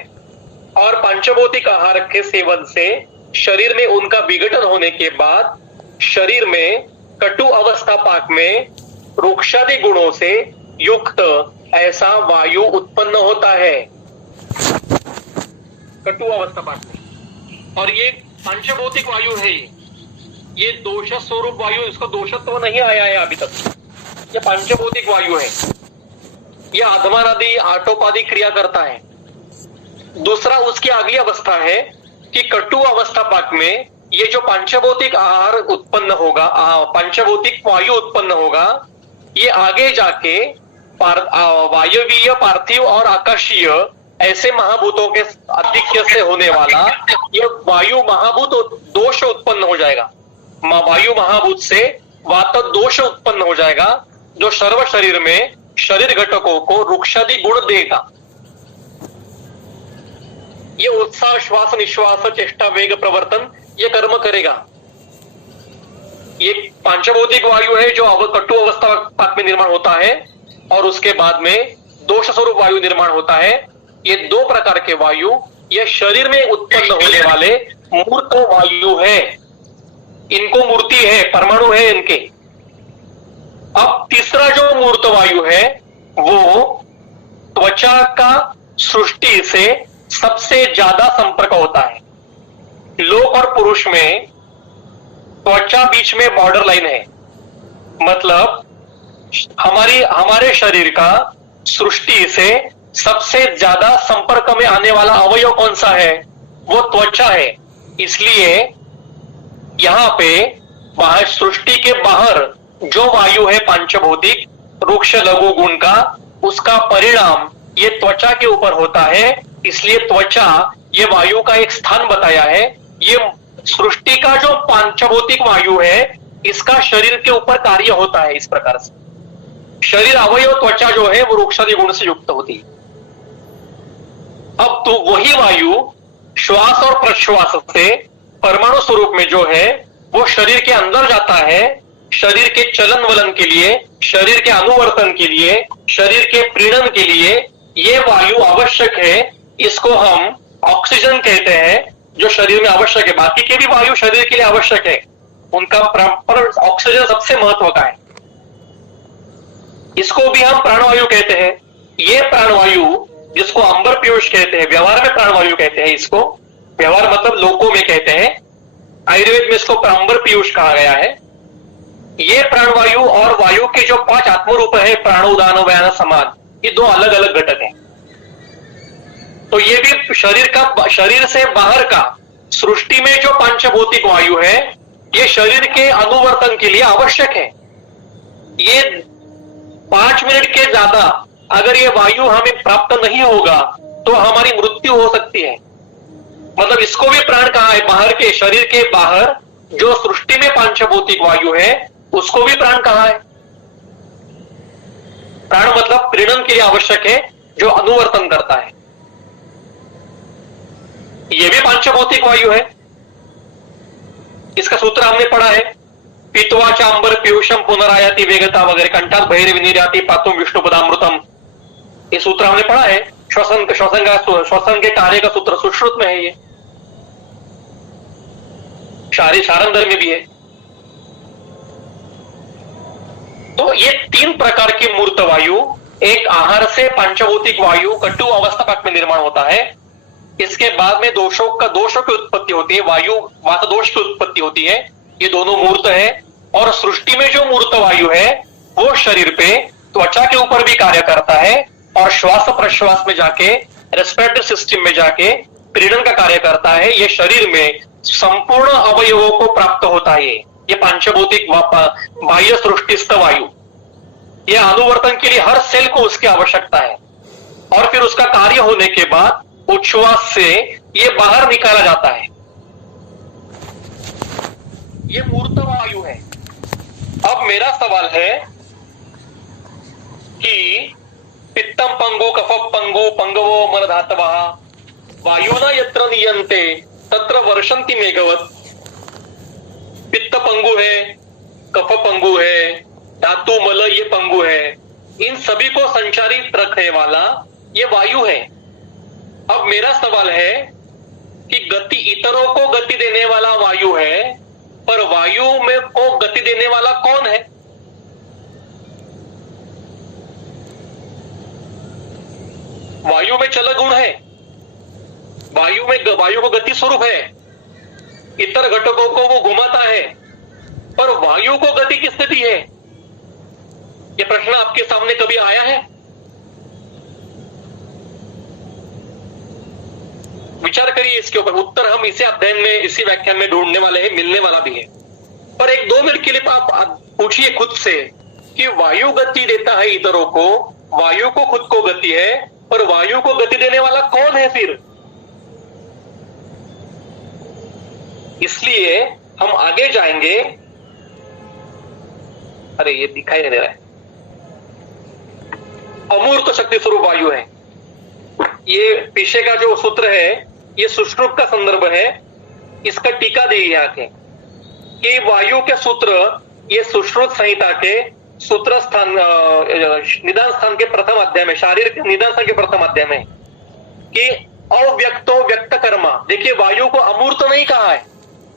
और पांचभौतिक आहार के सेवन से शरीर में उनका विघटन होने के बाद शरीर में कटु अवस्था पाक में रुक्षादि गुणों से युक्त ऐसा वायु उत्पन्न होता है कटु अवस्था पाक में। और ये पांचभौतिक वायु है, ये दोष स्वरूप वायु, इसको दोषत्व नहीं आया है अभी तक। ये पांचभौतिक वायु है, ये आधमान आदि आटोपादि क्रिया करता है। दूसरा उसकी अगली अवस्था है कि कटु अवस्था पाक में ये जो पांचभौतिक आहार उत्पन्न होगा, पांचभौतिक वायु उत्पन्न होगा, ये आगे जाके वायवीय, पार्थिव और आकाशीय ऐसे महाभूतों के आधिक्य से होने वाला ये वायु महाभूत दोष उत्पन्न हो जाएगा। वायु महाभूत से वात दोष उत्पन्न हो जाएगा जो सर्व शरीर में शरीर घटकों को रुक्षादि गुण देगा। ये उत्साह, श्वास, निश्वास, चेष्टा, वेग, प्रवर्तन ये कर्म करेगा। ये पांचभौतिक वायु है जो कटु अवस्था पाक में निर्माण होता है और उसके बाद में दोष स्वरूप वायु निर्माण होता है। ये दो प्रकार के वायु, ये शरीर में उत्पन्न होने वाले मूर्त वायु है, इनको मूर्ति है, परमाणु है इनके। अब तीसरा जो मूर्त वायु है वो त्वचा का सृष्टि से सबसे ज्यादा संपर्क होता है। लोक और पुरुष में त्वचा बीच में बॉर्डर लाइन है, मतलब हमारे शरीर का सृष्टि से सबसे ज्यादा संपर्क में आने वाला अवयव कौन सा है? वो त्वचा है। इसलिए यहां पे बाहर, सृष्टि के बाहर जो वायु है पांचभौतिक रुक्ष लघु गुण का, उसका परिणाम ये त्वचा के ऊपर होता है। इसलिए त्वचा ये वायु का एक स्थान बताया है। ये सृष्टि का जो पांचभौतिक वायु है इसका शरीर के ऊपर कार्य होता है। इस प्रकार से शरीर अवयव त्वचा जो है वो रुक्षादि गुण से युक्त होती है। अब तो वही वायु श्वास और प्रश्वास से परमाणु स्वरूप में जो है वो शरीर के अंदर जाता है, शरीर के चलन वलन के लिए, शरीर के अनुवर्तन के लिए, शरीर के प्रीणन के लिए ये वायु आवश्यक है। इसको हम ऑक्सीजन कहते हैं, जो शरीर में आवश्यक है। बाकी के भी वायु शरीर के लिए आवश्यक है, उनका पर ऑक्सीजन सबसे महत्व का है। इसको भी हम प्राणवायु कहते हैं। ये प्राणवायु जिसको अंबर पीयूष कहते हैं, व्यवहार में प्राणवायु कहते हैं इसको, व्यवहार मतलब लोकों में कहते हैं, आयुर्वेद में इसको अंबर पीयूष कहा गया है। ये प्राणवायु और वायु के जो 5 आत्मरूप है, प्राणो दानो व्यान समान, ये 2 अलग अलग घटक हैं। तो ये भी शरीर से बाहर का सृष्टि में जो पंचभौतिक वायु है ये शरीर के अनुवर्तन के लिए आवश्यक है। ये 5 मिनट के ज्यादा अगर ये वायु हमें प्राप्त नहीं होगा तो हमारी मृत्यु हो सकती है। मतलब इसको भी प्राण कहा है। बाहर के, शरीर के बाहर जो सृष्टि में पंचभौतिक वायु है उसको भी प्राण कहा है। प्राण मतलब प्रीणन के लिए आवश्यक है, जो अनुवर्तन करता है। यह भी पंचभौतिक वायु है। इसका सूत्र हमने पढ़ा है, पीतवा चांबर पीयूषम पुनरायाति वेगता वगैरह कंठात भैरव निर्याति पातुम विष्णुपदामृतम, ये सूत्र हमने पढ़ा है। श्वसन के कार्य का सूत्र सुश्रुत में है, ये शारंदर में भी है। तो ये 3 प्रकार की मूर्त वायु, एक आहार से पंचभौतिक वायु कटु अवस्था में निर्माण होता है। इसके बाद में दोषों की उत्पत्ति होती है, वायु वात दोष की उत्पत्ति होती है। ये दोनों मूर्त है। और सृष्टि में जो मूर्त वायु है वो शरीर पे त्वचा के ऊपर भी कार्य करता है और श्वास प्रश्वास में जाके, रेस्पिरेटरी सिस्टम में जाके प्रीणन का कार्य करता है। ये शरीर में संपूर्ण अवयवों को प्राप्त होता है। ये पंचभौतिक बाह्य सृष्टिस्थ वायु, ये अनुवर्तन के लिए हर सेल को उसकी आवश्यकता है। और फिर उसका कार्य होने के बाद उच्छ्वास से ये बाहर निकाला जाता है। ये मूर्त वायु है। अब मेरा सवाल है कि पित्तम पंगु कफ पंगु पंगवो मन धातवः वायुना यत्र नियंते तत्र वर्षन्ति मेघवत्। पित्त पंगु है, कफ पंगु है, धातु मल ये पंगु है, इन सभी को संचारित रखने वाला ये वायु है। अब मेरा सवाल है कि गति, इतरों को गति देने वाला वायु है, पर वायु में को गति देने वाला कौन है? वायु में चल गुण है, वायु को गति स्वरूप है, इतर घटकों को वो घुमाता है, पर वायु को गति किसने दी है? ये प्रश्न आपके सामने कभी आया है? विचार करिए इसके ऊपर। उत्तर हम इसी अध्ययन में, इसी व्याख्यान में ढूंढने वाले हैं, मिलने वाला भी है। पर 1-2 मिनट के लिए आप पूछिए खुद से कि वायु गति देता है इतरों को, वायु को खुद को गति है, पर वायु को गति देने वाला कौन है फिर? इसलिए हम आगे जाएंगे। अरे ये दिखाई नहीं दे रहा है। अमूर्त शक्ति स्वरूप वायु है। ये पीछे का जो सूत्र है ये सुश्रुत का संदर्भ है। इसका टीका दी यहाँ के कि वायु के सूत्र ये सुश्रुत संहिता के सूत्र स्थान निदान स्थान के प्रथम अध्याय में, शारीरिक निदान स्थान के प्रथम अध्याय में कि अव्यक्तो व्यक्त कर्मा। देखिए वायु को अमूर्त नहीं कहा है,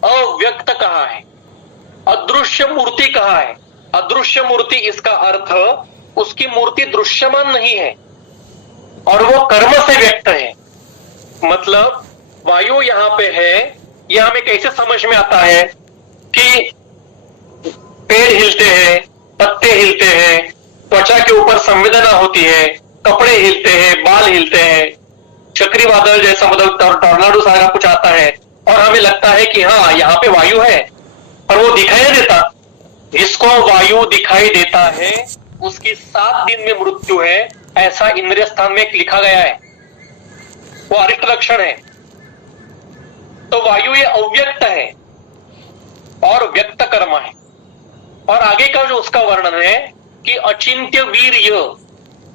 अव्यक्त कहा है, अदृश्य मूर्ति कहा है। अदृश्य मूर्ति इसका अर्थ उसकी मूर्ति दृश्यमान नहीं है और वो कर्म से व्यक्त है। मतलब वायु यहां पे है, यह हमें कैसे समझ में आता है कि पेड़ हिलते हैं, पत्ते हिलते हैं, त्वचा के ऊपर संवेदना होती है, कपड़े हिलते हैं, बाल हिलते हैं, चक्रवादल जैसा मतलब टॉर्नाडो सारा कुछ आता है और हमें लगता है कि हाँ यहाँ पे वायु है, पर वो दिखाई नहीं देता। जिसको वायु दिखाई देता है उसकी 7 दिन में मृत्यु है, ऐसा इंद्रिय स्थान में लिखा गया है, वो अरिष्ट लक्षण है। तो वायु ये अव्यक्त है और व्यक्त कर्म है। और आगे का जो उसका वर्णन है कि अचिंत्य वीर्य,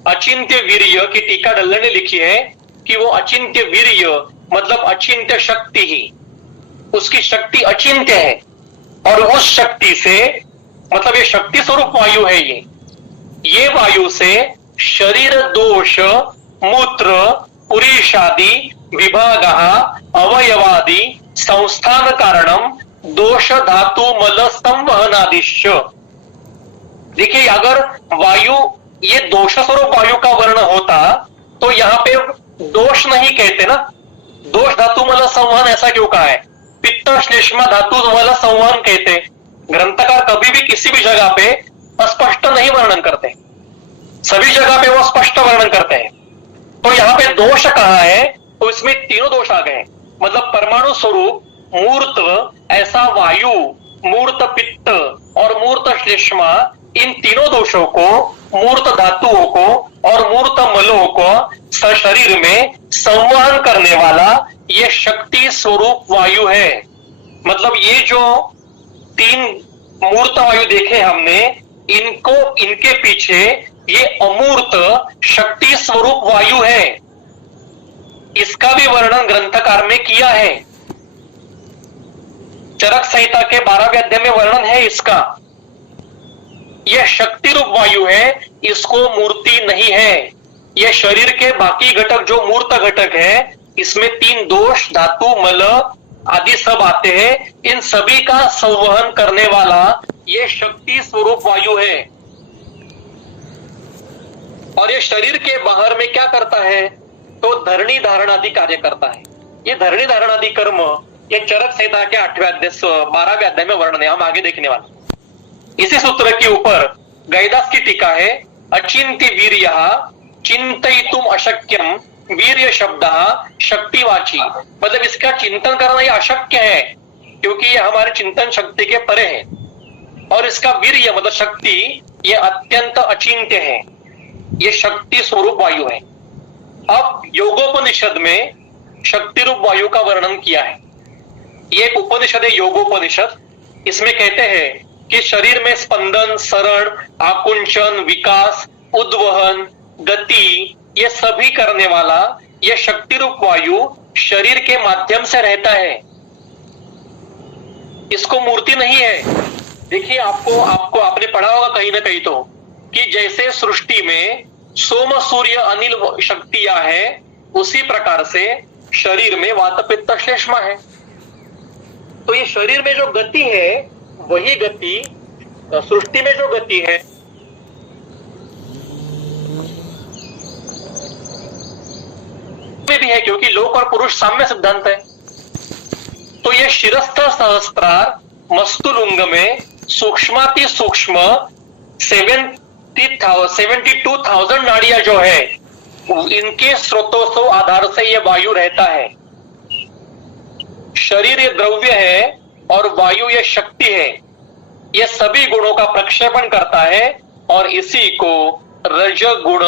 अचिंत्य वीर्य की टीका डल्ले ने लिखी है कि वो अचिंत्य वीर्य मतलब अचिंत्य शक्ति ही, उसकी शक्ति अचिंत्य है और उस शक्ति से मतलब ये शक्ति स्वरूप वायु है। ये वायु से शरीर दोष, मूत्र, पुरीषादि विभाग, अवयवादि संस्थान कारणम दोष धातु मल संवहनादिश्च। देखिए अगर वायु ये दोष स्वरूप वायु का वर्ण होता तो यहां पे दोष नहीं कहते ना, दोष धातु मल संवहन ऐसा क्यों कहा है? पित्त श्लेष्मा धातु मल संवहन कहते। ग्रंथकार कभी भी किसी भी जगह पे अस्पष्ट नहीं वर्णन करते, सभी जगह पे वो स्पष्ट वर्णन करते हैं। तो यहाँ पे दोष कहा है तो इसमें तीनों दोष आ गए, मतलब परमाणु स्वरूप मूर्त ऐसा वायु, मूर्त पित्त और मूर्त श्लेष्मा, इन तीनों दोषों को, मूर्त धातुओं को और मूर्त मलों को शरीर में संवहन करने वाला ये शक्ति स्वरूप वायु है। मतलब ये जो 3 मूर्त वायु देखे हमने, इनको इनके पीछे ये अमूर्त शक्ति स्वरूप वायु है। इसका भी वर्णन ग्रंथकार ने किया है, चरक संहिता के 12वें अध्याय में वर्णन है इसका। यह शक्ति रूप वायु है, इसको मूर्ति नहीं है। यह शरीर के बाकी घटक जो मूर्त घटक है, इसमें 3 दोष, धातु, मल आदि सब आते हैं, इन सभी का संवहन करने वाला यह शक्ति स्वरूप वायु है। और ये शरीर के बाहर में क्या करता है? तो धरणी धारण आदि कार्य करता है। ये धरणी धारण आदि कर्म ये चरक संहिता के 8वें अध्याय 12वें अध्याय में वर्णन है, हम आगे देखने वाले। इसी सूत्र के ऊपर गैदास की टीका है, अचिंत्य वीर्य चिंतयितुम अशक्यम वीर्य शब्द शक्तिवाची। मतलब इसका चिंतन करना ये अशक्य है क्योंकि ये हमारे चिंतन शक्ति के परे है, और इसका वीर्य मतलब शक्ति ये अत्यंत अचिंत्य है, ये शक्ति स्वरूप वायु है। अब योगोपनिषद में शक्ति रूप वायु का वर्णन किया है। ये एक उपनिषद है योगोपनिषद, इसमें कहते हैं कि शरीर में स्पंदन, सरण, आकुंचन, विकास, उद्वहन, गति ये सभी करने वाला ये शक्ति रूप वायु शरीर के माध्यम से रहता है, इसको मूर्ति नहीं है। देखिए आपको आपने पढ़ा होगा कहीं ना कहीं तो कि जैसे सृष्टि में सोम, सूर्य, अनिल शक्तियां है, उसी प्रकार से शरीर में वात, पित्त, श्लेष्मा है। तो ये शरीर में जो गति है वही गति सृष्टि में जो गति है में भी है, क्योंकि लोक और पुरुष साम्य सिद्धांत है। तो ये शिरस्थ सहस्त्रार मस्तुलुंग में सूक्ष्माति सूक्ष्म 72,000 नाड़ियां जो है, इनके स्रोतों आधार से यह वायु रहता है। शरीर ये द्रव्य है और वायु ये शक्ति है, ये सभी गुणों का प्रक्षेपण करता है और इसी को रज गुण,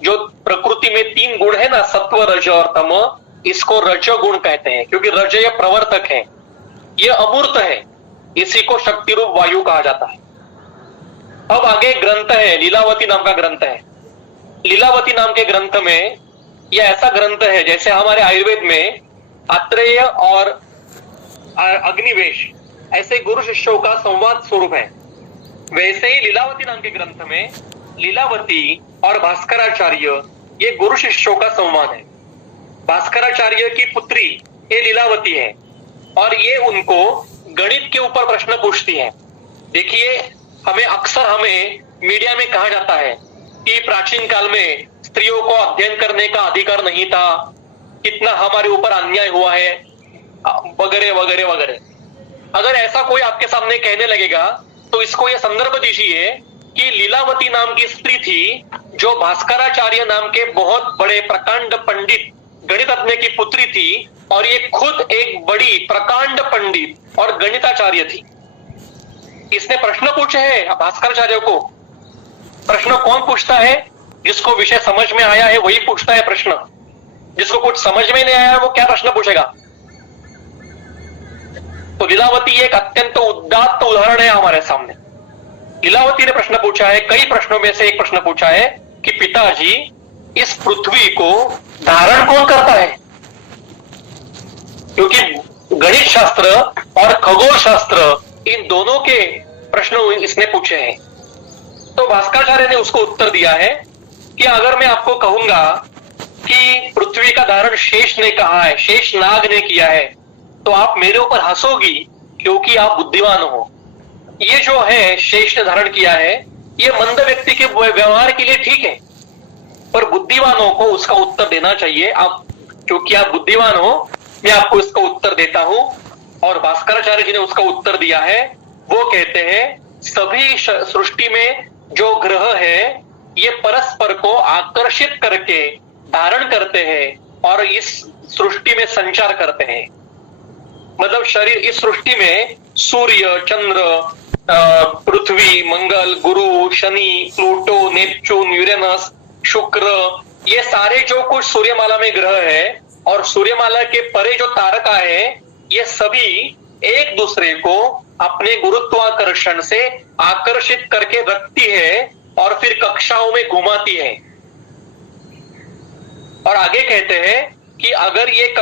जो प्रकृति में 3 गुण है ना, सत्व, रज और तम, इसको रज गुण कहते हैं क्योंकि रज ये प्रवर्तक है, ये अमूर्त है, इसी को शक्ति रूप वायु कहा जाता है। अब आगे ग्रंथ है, लीलावती नाम का ग्रंथ है। लीलावती नाम के ग्रंथ में यह ऐसा ग्रंथ है जैसे हमारे आयुर्वेद में आत्रेय और अग्निवेश ऐसे गुरु शिष्यों का संवाद स्वरूप है। वैसे ही लीलावती नाम के ग्रंथ में लीलावती और भास्कराचार्य ये गुरु शिष्यों का संवाद है। भास्कराचार्य की पुत्री ये लीलावती है और ये उनको गणित के ऊपर प्रश्न पूछती है। देखिए, हमें मीडिया में कहा जाता है कि प्राचीन काल में स्त्रियों को अध्ययन करने का अधिकार नहीं था, कितना हमारे ऊपर अन्याय हुआ है, वगैरह वगैरह वगैरह। अगर ऐसा कोई आपके सामने कहने लगेगा तो इसको यह संदर्भ दीजिए कि लीलावती नाम की स्त्री थी जो भास्कराचार्य नाम के बहुत बड़े प्रकांड पंडित गणितज्ञ की पुत्री थी और ये खुद एक बड़ी प्रकांड पंडित और गणिताचार्य थी। इसने प्रश्न पूछे हैं भास्कराचार्य को। प्रश्न कौन पूछता है? जिसको विषय समझ में आया है वही पूछता है प्रश्न। जिसको कुछ समझ में नहीं आया है वो क्या प्रश्न पूछेगा? तो लीलावती एक अत्यंत उदात्त उदाहरण है हमारे सामने। लीलावती ने प्रश्न पूछा है, कई प्रश्नों में से एक प्रश्न पूछा है कि पिताजी, इस पृथ्वी को धारण कौन करता है? क्योंकि गणित शास्त्र और खगोल शास्त्र इन दोनों के प्रश्न इसने पूछे हैं। तो भास्कराचार्य ने उसको उत्तर दिया है कि अगर मैं आपको कहूंगा कि पृथ्वी का धारण शेष ने कहा है, शेष नाग ने किया है, तो आप मेरे ऊपर हंसोगी क्योंकि आप बुद्धिमान हो। ये जो है शेष ने धारण किया है, ये मंद व्यक्ति के व्यवहार के लिए ठीक है, पर बुद्धिमानों को उसका उत्तर देना चाहिए। आप क्योंकि आप बुद्धिमान हो, मैं आपको इसका उत्तर देता हूं। और भास्कराचार्य जी ने उसका उत्तर दिया है। वो कहते हैं सभी सृष्टि में जो ग्रह है ये परस्पर को आकर्षित करके धारण करते हैं और इस सृष्टि में संचार करते हैं। मतलब शरीर, इस सृष्टि में सूर्य, चंद्र, पृथ्वी, मंगल, गुरु, शनि, प्लूटो, नेपच्यून, यूरेनस, शुक्र, ये सारे जो कुछ सूर्यमाला में ग्रह है और सूर्यमाला के परे जो तारका है, ये सभी एक दूसरे को अपने गुरुत्वाकर्षण से आकर्षित करके रखती है और फिर कक्षाओं में घुमाती है। और आगे कहते हैं कि अगर ये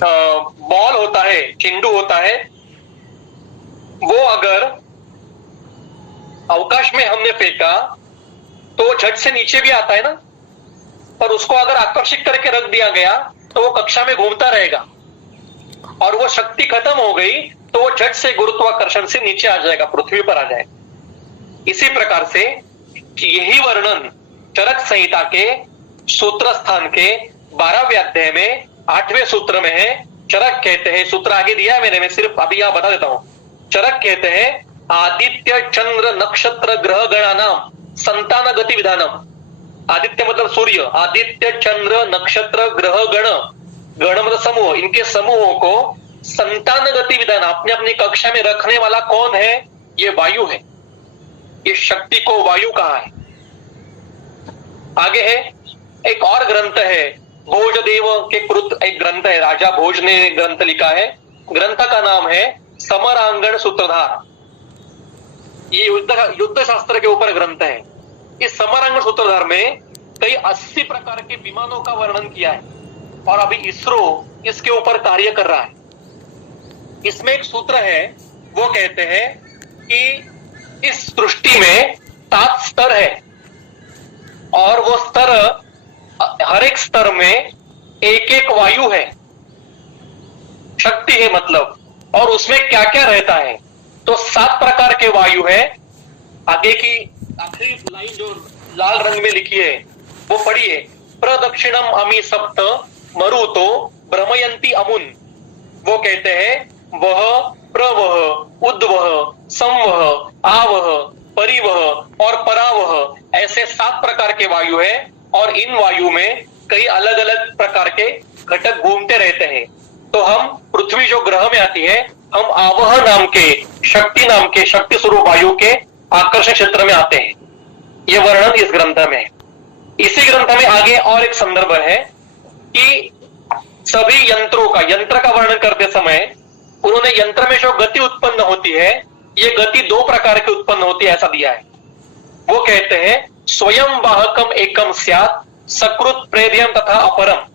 बॉल होता है, चिंडू होता है, वो अगर अवकाश में हमने फेंका तो झट से नीचे भी आता है ना, पर उसको अगर आकर्षित करके रख दिया गया तो वो कक्षा में घूमता रहेगा और वो शक्ति खत्म हो गई तो वो झट से गुरुत्वाकर्षण से नीचे आ जाएगा, पृथ्वी पर आ जाएगा। इसी प्रकार से यही वर्णन चरक संहिता के सूत्र स्थान के 12वें अध्याय में 8वें सूत्र में है। चरक कहते हैं, सूत्र आगे दिया है मैंने, मैं सिर्फ अभी यहां बता देता हूं। चरक कहते हैं आदित्य चंद्र नक्षत्र ग्रह गणानाम संतान गति विधानम। आदित्य मतलब सूर्य, आदित्य चंद्र नक्षत्र ग्रह गण, गण मतलब समूह, इनके समूहों को संतान गति विधान, अपने अपनी कक्षा में रखने वाला कौन है? ये वायु है। ये शक्ति को वायु कहा है। आगे है एक और ग्रंथ है, भोजदेव के कृत एक ग्रंथ है, राजा भोज ने ग्रंथ लिखा है। ग्रंथ का नाम है समरांगण सूत्रधार। ये युद्ध शास्त्र के ऊपर ग्रंथ है। इस समरांगण सूत्रधार में कई 80 प्रकार के विमानों का वर्णन किया है और अभी इसरो इसके ऊपर कार्य कर रहा है। इसमें एक सूत्र है, वो कहते हैं कि इस सृष्टि में 7 स्तर है और वो स्तर, हर एक स्तर में एक एक वायु है, शक्ति है मतलब, और उसमें क्या क्या रहता है। तो 7 प्रकार के वायु है। आगे की आखिरी लाइन जो लाल रंग में लिखी है वो पढ़िए, प्रदक्षिणम अमी सप्त मरुतो भ्रमयंती अमुन। वो कहते हैं वह प्रवह, उद्वह, संवह, आवह, परिवह और परावह, ऐसे 7 प्रकार के वायु है और इन वायु में कई अलग अलग प्रकार के घटक घूमते रहते हैं। तो हम पृथ्वी जो ग्रह में आती है, हम आवह नाम के, शक्ति स्वरूप वायु के आकर्षण क्षेत्र में आते हैं। यह वर्णन इस ग्रंथ में है। इसी ग्रंथ में आगे और एक संदर्भ है कि सभी यंत्रों का, यंत्र का वर्णन करते समय उन्होंने यंत्र में जो गति उत्पन्न होती है, ये गति 2 प्रकार की उत्पन्न होती है, ऐसा दिया है। वो कहते हैं स्वयं वाहकम एकम स्यात् सकृत प्रेर्यम तथा अपरम।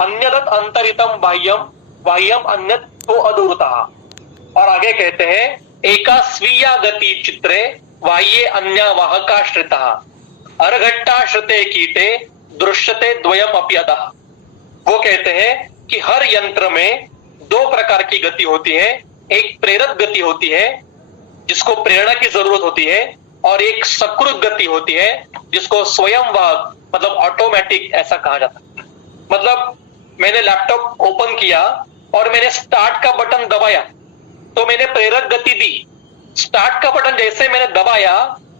अन्यदत अंतरितम बाह्यम बाह्यम अन्यत तो अधूरतः। और आगे कहते हैं एका स्वीया गति चित्रे बाह्ये अन्य वाहकाश्रितः अर्घट्टाश्रिते कीटे दृश्यते द्वयम अपयतः। वो कहते हैं कि हर यंत्र में दो प्रकार की गति होती है, एक प्रेरक गति होती है जिसको प्रेरणा की जरूरत होती है, और एक सकृत गति होती है जिसको स्वयं वाहक मतलब ऑटोमेटिक ऐसा कहा जाता है। मतलब मैंने लैपटॉप ओपन किया और मैंने स्टार्ट का बटन दबाया तो मैंने प्रेरक गति दी। स्टार्ट का बटन जैसे मैंने दबाया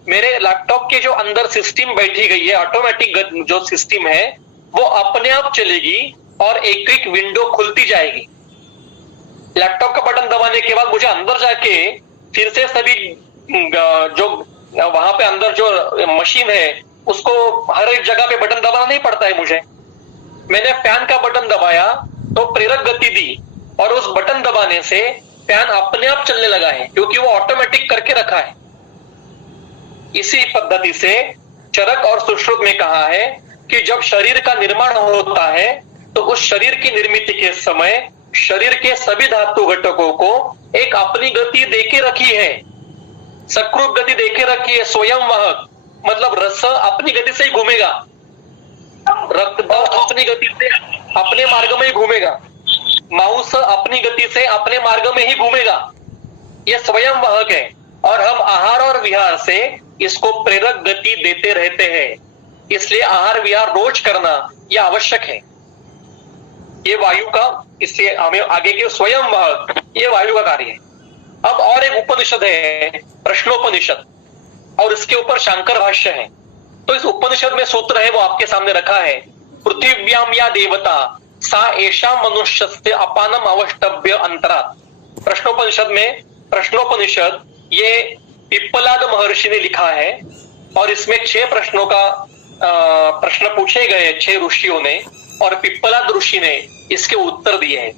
मेरे लैपटॉप के जो अंदर सिस्टम बैठी गई है ऑटोमेटिक जो सिस्टम है वो अपने आप चलेगी और एक एक विंडो खुलती जाएगी। लैपटॉप का बटन दबाने के बाद मुझे अंदर जाके फिर से सभी जो वहां पे अंदर जो मशीन है उसको हर एक जगह पे बटन दबाना नहीं पड़ता है मुझे। मैंने फैन का बटन दबाया तो प्रेरक गति दी और उस बटन दबाने से फैन अपने आप चलने लगा है क्योंकि वो ऑटोमेटिक करके रखा है। इसी पद्धति से चरक और सुश्रुत में कहा है कि जब शरीर का निर्माण होता है तो उस शरीर की निर्मित के समय शरीर के सभी धातु घटकों को एक अपनी गति देके रखी है, सकृत गति देके रखी है। स्वयं वाहक मतलब रस अपनी गति से ही घूमेगा, रक्त अपनी गति से अपने मार्ग में ही घूमेगा, मांस अपनी गति से अपने मार्ग में ही घूमेगा। यह स्वयं वाहक है और हम आहार और विहार से इसको प्रेरक गति देते रहते हैं। इसलिए आहार विहार रोज करना यह आवश्यक है। ये वायु का, इससे हमें आगे के स्वयं वाहक ये वायु का कार्य है। अब और एक उपनिषद है प्रश्नोपनिषद और इसके ऊपर शंकर भाष्य है। तो इस उपनिषद में सूत्र है वो आपके सामने रखा है। पृथ्व्याम या देवता सा ऐशा मनुष्यस्य अपानम अवष्टभ्य अंतरात। प्रश्नोपनिषद में प्रश्नोपनिषद ये पिप्पलाद महर्षि ने लिखा है और इसमें 6 प्रश्नों का प्रश्न पूछे गए 6 ऋषियों ने और पिप्पलाद ऋषि ने इसके उत्तर दिए हैं।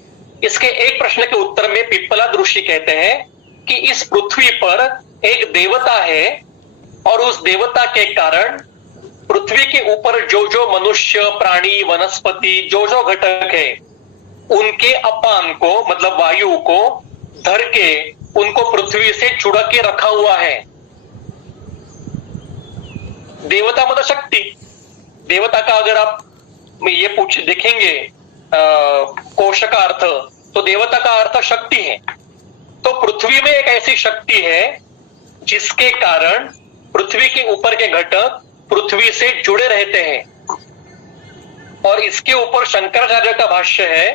इसके एक प्रश्न के उत्तर में पिप्पलाद ऋषि कहते हैं कि इस पृथ्वी पर एक देवता है और उस देवता के कारण पृथ्वी के ऊपर जो जो मनुष्य प्राणी वनस्पति जो जो घटक है उनके अपान को मतलब वायु को धर के उनको पृथ्वी से जुड़ के रखा हुआ है। देवता मतलब शक्ति। देवता का अगर आप ये पूछ देखेंगे कोश का अर्थ तो देवता का अर्थ शक्ति है। तो पृथ्वी में एक ऐसी शक्ति है जिसके कारण पृथ्वी के ऊपर के घटक पृथ्वी से जुड़े रहते हैं। और इसके ऊपर शंकराचार्य का भाष्य है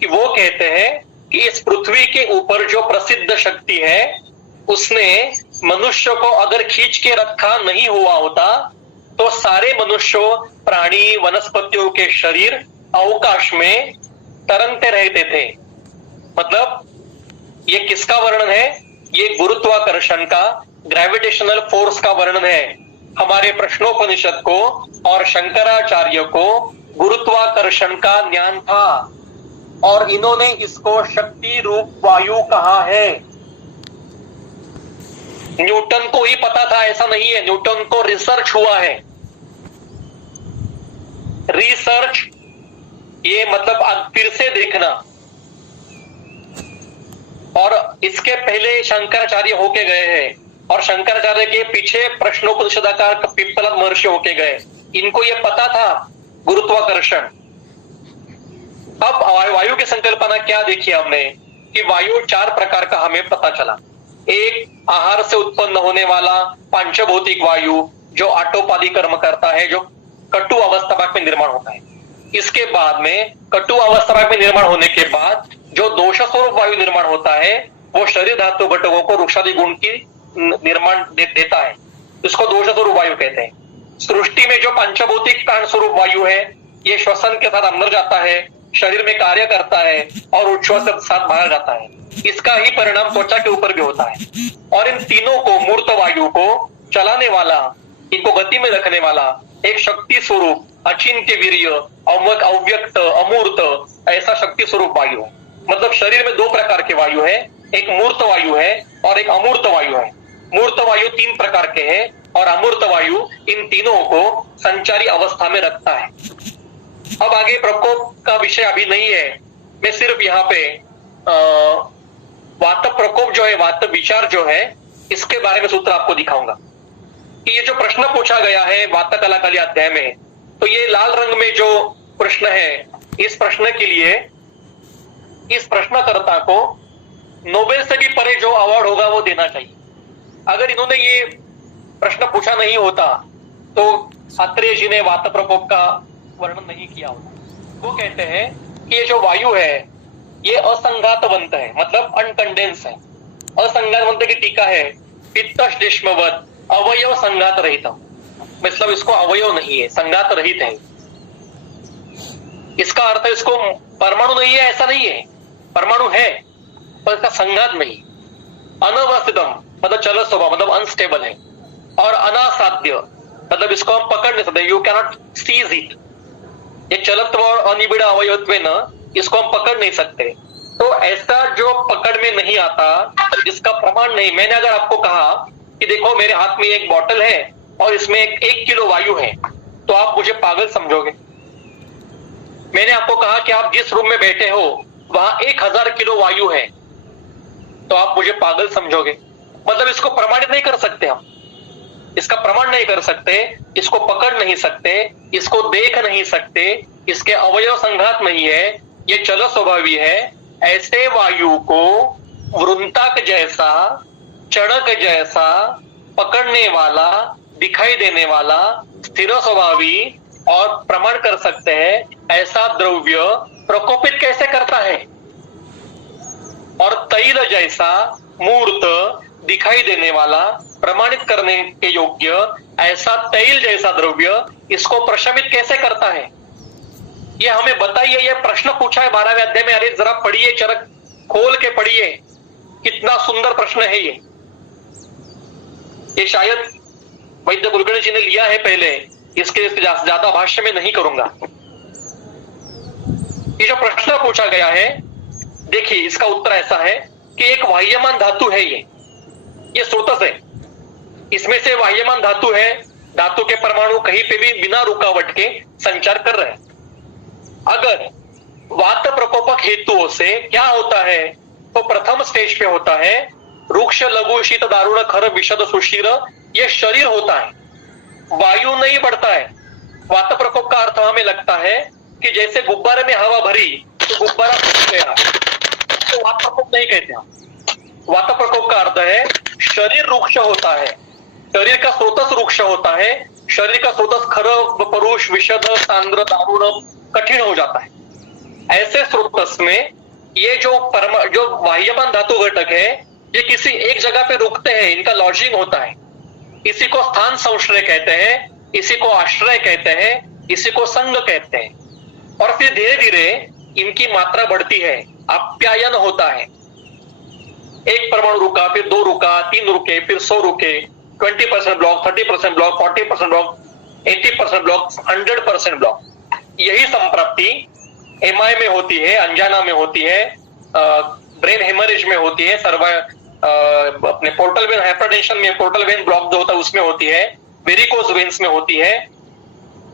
कि वो कहते हैं कि इस पृथ्वी के ऊपर जो प्रसिद्ध शक्ति है उसने मनुष्य को अगर खींच के रखा नहीं हुआ होता तो सारे मनुष्यों प्राणी वनस्पतियों के शरीर अवकाश में तरंगते रहते थे। मतलब ये किसका वर्णन है? ये गुरुत्वाकर्षण का ग्रेविटेशनल फोर्स का वर्णन है। हमारे प्रश्नोपनिषद को और शंकराचार्य को गुरुत्वाकर्षण का ज्ञान था और इन्होंने इसको शक्ति रूप वायु कहा है। न्यूटन को ही पता था ऐसा नहीं है, न्यूटन को रिसर्च हुआ है। रिसर्च ये मतलब फिर से देखना। और इसके पहले शंकराचार्य होके गए हैं और शंकराचार्य के पीछे प्रश्नोपनिषदाकार पिप्पलाद महर्षि होके गए। इनको ये पता था गुरुत्वाकर्षण। अब वायु की संकल्पना क्या देखी हमने कि वायु 4 प्रकार का हमें पता चला। एक आहार से उत्पन्न होने वाला पांचभौतिक वायु जो आटोपादी कर्म करता है, जो कटु अवस्था में निर्माण होता है। इसके बाद में कटु अवस्था में निर्माण होने के बाद जो दोष स्वरूप वायु निर्माण होता है वो शरीर धातु घटकों को वृक्षादि गुण की निर्माण देता है, इसको दोष स्वरूप वायु कहते हैं। सृष्टि में जो पंचभौतिक प्राण स्वरूप वायु है ये श्वसन के साथ अंदर जाता है, शरीर में कार्य करता है और उच्छ्वास के साथ बाहर जाता है। इसका ही परिणाम त्वचा के ऊपर भी होता है। और इन तीनों को मूर्त वायु को चलाने वाला, इनको गति में रखने वाला एक शक्ति स्वरूप अचिंत्य वीर्य अव्यक्त अमूर्त ऐसा शक्ति स्वरूप वायु। मतलब शरीर में 2 प्रकार के वायु है, एक मूर्त वायु है और एक अमूर्त वायु है। मूर्त वायु 3 प्रकार के हैं और अमूर्त वायु इन तीनों को संचारी अवस्था में रखता है। अब आगे प्रकोप का विषय अभी नहीं है, मैं सिर्फ यहाँ पे वात प्रकोप जो है, वात विचार जो है, इसके बारे में सूत्र आपको दिखाऊंगा कि ये जो प्रश्न पूछा गया है वात कलाकली अध्याय में, तो ये लाल रंग में जो प्रश्न है, इस प्रश्न के लिए इस प्रश्नकर्ता को नोबेल से भी परे जो अवार्ड होगा वो देना चाहिए। अगर इन्होंने ये प्रश्न पूछा नहीं होता तो आत्रेय जी ने वात प्रकोप का वर्णन नहीं किया होता। वो कहते हैं कि ये जो वायु है ये असंघातवंत है, मतलब अनकंडेंस है। असंघातवंत की टीका है पित्त श्लेष्मवत अवयव संघात रहित, मतलब इसको अवयव नहीं है, संघात रहित है। इसका अर्थ है इसको परमाणु नहीं है ऐसा नहीं है, परमाणु है पर इसका संघात नहीं। अनवस्थितम मतलब चल स्वभाव, मतलब अनस्टेबल है। और अनासाध्य मतलब इसको हम पकड़ नहीं सकते, यू कैनॉट सीज इट। ये चलत्व और अनिबिड़ अवयवत्व न, इसको हम पकड़ नहीं सकते। तो ऐसा जो पकड़ में नहीं आता, जिसका प्रमाण नहीं। मैंने अगर आपको कहा कि देखो मेरे हाथ में एक बॉटल है और इसमें 1 किलो वायु है, तो आप मुझे पागल समझोगे। मैंने आपको कहा कि आप जिस रूम में बैठे हो वहां 1000 किलो वायु है, तो आप मुझे पागल समझोगे। मतलब इसको प्रमाणित नहीं कर सकते हम, इसका प्रमाण नहीं कर सकते, इसको पकड़ नहीं सकते, इसको देख नहीं सकते, इसके अवयव संघात नहीं है, ये चल स्वभावी है। ऐसे वायु को वृंताक जैसा, चढ़क जैसा, पकड़ने वाला, दिखाई देने वाला, स्थिर स्वभावी और प्रमाण कर सकते हैं ऐसा द्रव्य प्रकोपित कैसे करता है। और तैल जैसा मूर्त, दिखाई देने वाला, प्रमाणित करने के योग्य ऐसा तैल जैसा द्रव्य इसको प्रशमित कैसे करता है, ये हमें बताइए। ये प्रश्न पूछा है 12वें अध्याय में। अरे जरा पढ़िए, चरक खोल के पढ़िए, कितना सुंदर प्रश्न है ये शायद वैद्य कुलकर्णी जी ने लिया है पहले, इसके ज्यादा भाष्य में नहीं करूंगा। ये जो प्रश्न पूछा गया है, देखिए इसका उत्तर ऐसा है कि एक वाह्यमान धातु है, ये स्रोतस है, इसमें से वाह्यमान धातु है। धातु के परमाणु कहीं पे भी बिना रुकावट के संचार कर रहे हैं। अगर वात प्रकोपक हेतुओं से क्या होता है, तो प्रथम स्टेज पे होता है रुक्ष लघु शीत दारुण खर विशद सुशीर, ये शरीर होता है, वायु नहीं बढ़ता है। वात प्रकोप का अर्थ हमें लगता है कि जैसे गुब्बारे में हवा भरी तो गुब्बारा फूट गया, तो वात प्रकोप नहीं कहते हम। वात प्रकोप का अर्थ है शरीर रुक्ष होता है, शरीर का स्रोतस रुक्ष होता है, शरीर का स्रोतस खर परुष विशद सांद्र दारुण कठिन हो जाता है। ऐसे स्रोतस में ये जो वाह्यमान धातु घटक है, ये किसी एक जगह पे रुकते हैं, इनका लॉजिंग होता है। इसी को स्थान संश्रय कहते हैं, इसी को आश्रय कहते हैं, इसी को संग कहते हैं। और फिर धीरे धीरे इनकी मात्रा बढ़ती है, आप्यायन होता है। एक परमाणु रुका, फिर 2 रुका, 3 रुके, फिर 100 रुके, 20% block, 30% block, 40% block, 80% block, 100% block. यही संप्राप्ति एमआई में होती है, अंजाना में होती है, ब्रेन हेमरेज में होती है, अपने पोर्टल वेन हाइपरटेंशन में पोर्टल वेन ब्लॉक जो होता है उसमें होती है, वेरिकोज वेन्स में होती है,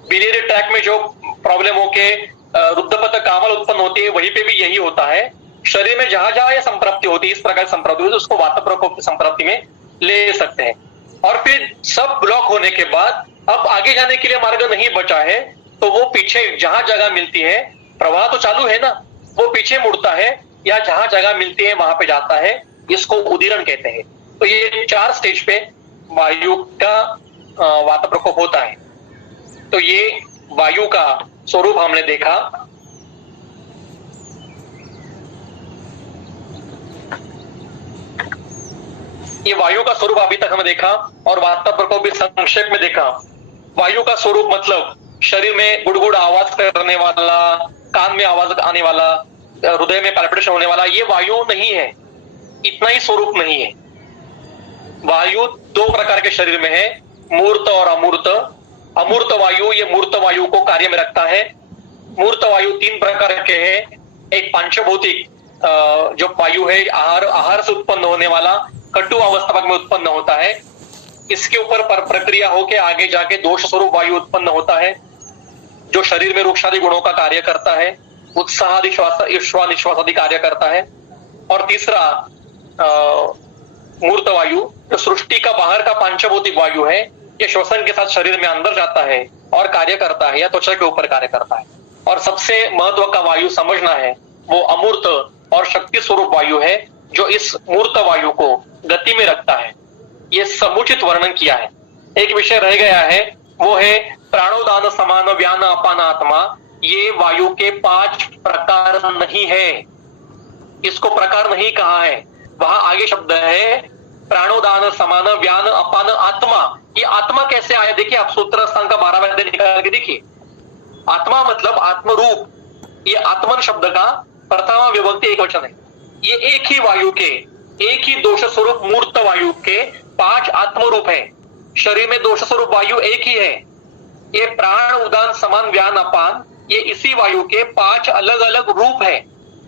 बिलियरी ट्रैक में जो प्रॉब्लम होके रुद्धपथ कामल उत्पन्न होती है, वहीं पे भी यही होता है। शरीर में जहां जहां ये संप्राप्ति होती है, इस प्रकार संप्राप्ति होती है, उसको वात प्रकोप की संप्राप्ति में ले सकते हैं। और फिर सब ब्लॉक होने के बाद अब आगे जाने के लिए मार्ग नहीं बचा है, तो वो पीछे जहां जगह मिलती है, प्रवाह तो चालू है ना, वो पीछे मुड़ता है या जहां जगह मिलती है वहां पे जाता है, इसको उदीरण कहते हैं। तो ये 4 स्टेज पे वायु का वात प्रकोप होता है। तो ये वायु का स्वरूप हमने देखा। ये वायु का स्वरूप अभी तक हमने देखा और वात प्रकोप भी संक्षेप में देखा। वायु का स्वरूप मतलब शरीर में गुड़गुड़ आवाज करने वाला, कान में आवाज आने वाला, हृदय में पैल्पिटेशन होने वाला, ये वायु नहीं है, इतना ही स्वरूप नहीं है। वायु 2 प्रकार के शरीर में है, मूर्त और अमूर्त। अमूर्त वायु ये मूर्त वायु को कार्य में रखता है। मूर्त वायु 3 प्रकार के हैं। एक पांचभौतिक जो वायु है, आहार से उत्पन्न होने वाला, कटु अवस्था में उत्पन्न होता है, इसके ऊपर प्रक्रिया होकर आगे जाके दोष स्वरूप वायु उत्पन्न होता है। जो शरीर में रूक्षादि गुणों का कार्य करता है, उत्साह आदि निश्वास आदि कार्य करता है। और तीसरा मूर्त वायु, जो सृष्टि का बाहर का पांचभौतिक वायु है, ये श्वसन के साथ शरीर में अंदर जाता है और कार्य करता है या त्वचा के ऊपर कार्य करता है। और सबसे महत्व का वायु समझना है, वो अमूर्त और शक्ति स्वरूप वायु है, जो इस मूर्त वायु को गति में रखता है। ये समुचित वर्णन किया है। एक विषय रह गया है, वो है प्राणोदान समान व्यान अपान आत्मा। ये वायु के 5 प्रकार नहीं है, इसको प्रकार नहीं कहा है। वहां आगे शब्द है प्राणोदान समान व्यान अपान आत्मा। ये आत्मा कैसे आया? देखिए आप सूत्र स्थान का 12वां अध्याय निकाल के देखिए। आत्मा मतलब आत्मरूप। ये आत्मन शब्द का प्रथमा विभक्ति एक वचन है। ये एक ही वायु के, एक ही दोष स्वरूप मूर्त वायु के 5 आत्मरूप है। शरीर में दोष स्वरूप वायु एक ही है। ये प्राण उदान समान व्यान अपान, ये इसी वायु के 5 अलग अलग रूप है।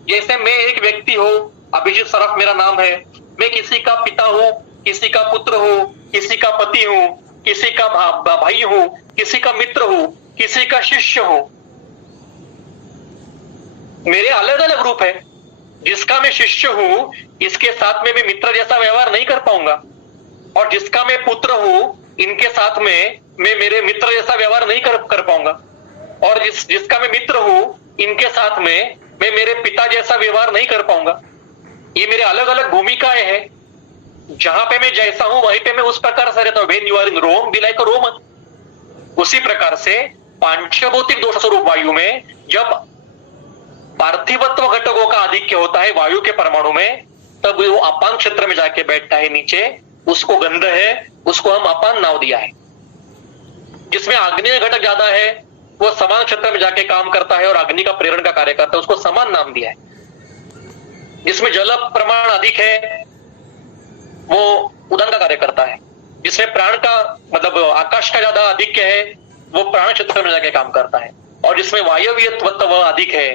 जैसे मैं एक व्यक्ति हूं, अभिजीत सराफ मेरा नाम है, मैं किसी का पिता हूं, किसी का पुत्र हूं, किसी का पति हूं, किसी का भाई हूं, किसी का मित्र हूं, किसी का शिष्य हूं। मेरे अलग अलग रूप है। जिसका मैं शिष्य हूं, इसके साथ में मैं मित्र जैसा व्यवहार नहीं कर पाऊंगा, और जिसका मैं पुत्र हूं, इनके साथ में मैं मेरे मित्र जैसा व्यवहार नहीं कर पाऊंगा, और जिसका मैं मित्र हूं, इनके साथ में मैं मेरे पिता जैसा व्यवहार नहीं कर पाऊंगा। ये मेरे अलग अलग भूमिकाएं हैं। जहां पे मैं जैसा हूं वहीं पे मैं उस प्रकार से रहता हूं। When you are in Rome be like a Roman. उसी प्रकार से पांचभौतिक दोष स्वरूप वायु में जब पार्थिवत्व घटकों का आधिक्य होता है वायु के परमाणु में, तब वो अपान क्षेत्र में जाके बैठता है नीचे। उसको गंध है, उसको हम अपान नाम दिया है। जिसमें आग्नेय घटक ज्यादा है, वो समान क्षेत्र में जाके काम करता है और अग्नि का प्रेरण का कार्य करता है, उसको समान नाम दिया है। जिसमें जल प्रमाण अधिक है, वो उदान का कार्य करता है। जिसमें प्राण का मतलब आकाश का ज्यादा आधिक्य है, वो प्राण क्षेत्र में जाके काम करता है। और जिसमें वायवीय तत्व अधिक है,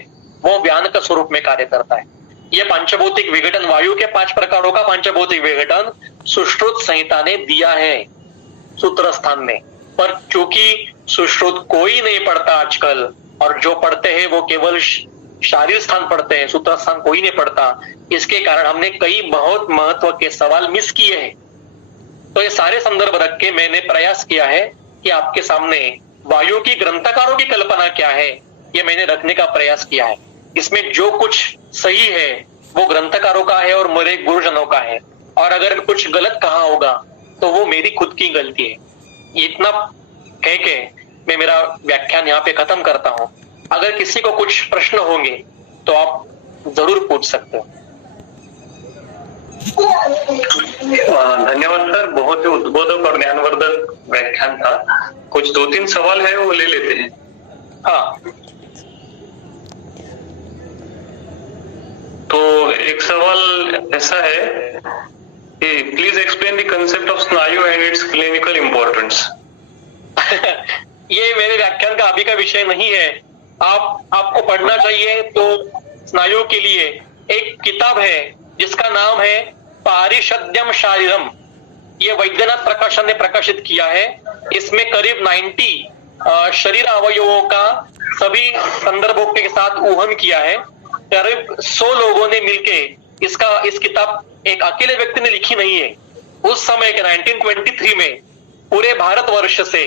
वो व्यान का स्वरूप में कार्य करता है। ये पांचभौतिक विघटन, वायु के 5 प्रकारों का पांचभौतिक विघटन सुश्रुत संहिता ने दिया है सूत्र स्थान में। पर क्योंकि सुश्रुत कोई नहीं पढ़ता आजकल, और जो पढ़ते हैं वो केवल शारीर स्थान पढ़ते हैं, सूत्र स्थान कोई नहीं पढ़ता, इसके कारण हमने कई बहुत महत्व के सवाल मिस किए हैं। तो ये सारे संदर्भ रख के मैंने प्रयास किया है कि आपके सामने वायु की ग्रंथकारों की कल्पना क्या है, ये मैंने रखने का प्रयास किया है। इसमें जो कुछ सही है वो ग्रंथकारों का है और मेरे गुरुजनों का है, और अगर कुछ गलत कहा होगा तो वो मेरी खुद की गलती है। इतना कह के मैं मेरा व्याख्यान यहाँ पे खत्म करता हूँ। अगर किसी को कुछ प्रश्न होंगे तो आप जरूर पूछ सकते हो। धन्यवाद सर, बहुत ही उद्बोधक और ज्ञानवर्धक व्याख्यान था। कुछ 2-3 सवाल है वो ले लेते हैं। हाँ, तो एक सवाल ऐसा है कि please explain the concept of स्नायु एंड इट्स क्लिनिकल इंपॉर्टेंस। ये मेरे व्याख्यान का अभी का विषय नहीं है। आपको पढ़ना चाहिए तो स्नायु के लिए एक किताब है जिसका नाम है पारिषद्यम शारीरम। ये वैद्यनाथ प्रकाशन ने प्रकाशित किया है। इसमें करीब 90 शरीर अवयवों का सभी संदर्भों के साथ ऊहन किया है। करीब 100 लोगों ने मिलके इस किताब एक अकेले व्यक्ति ने लिखी नहीं है। उस समय के 1923 में पूरे भारतवर्ष से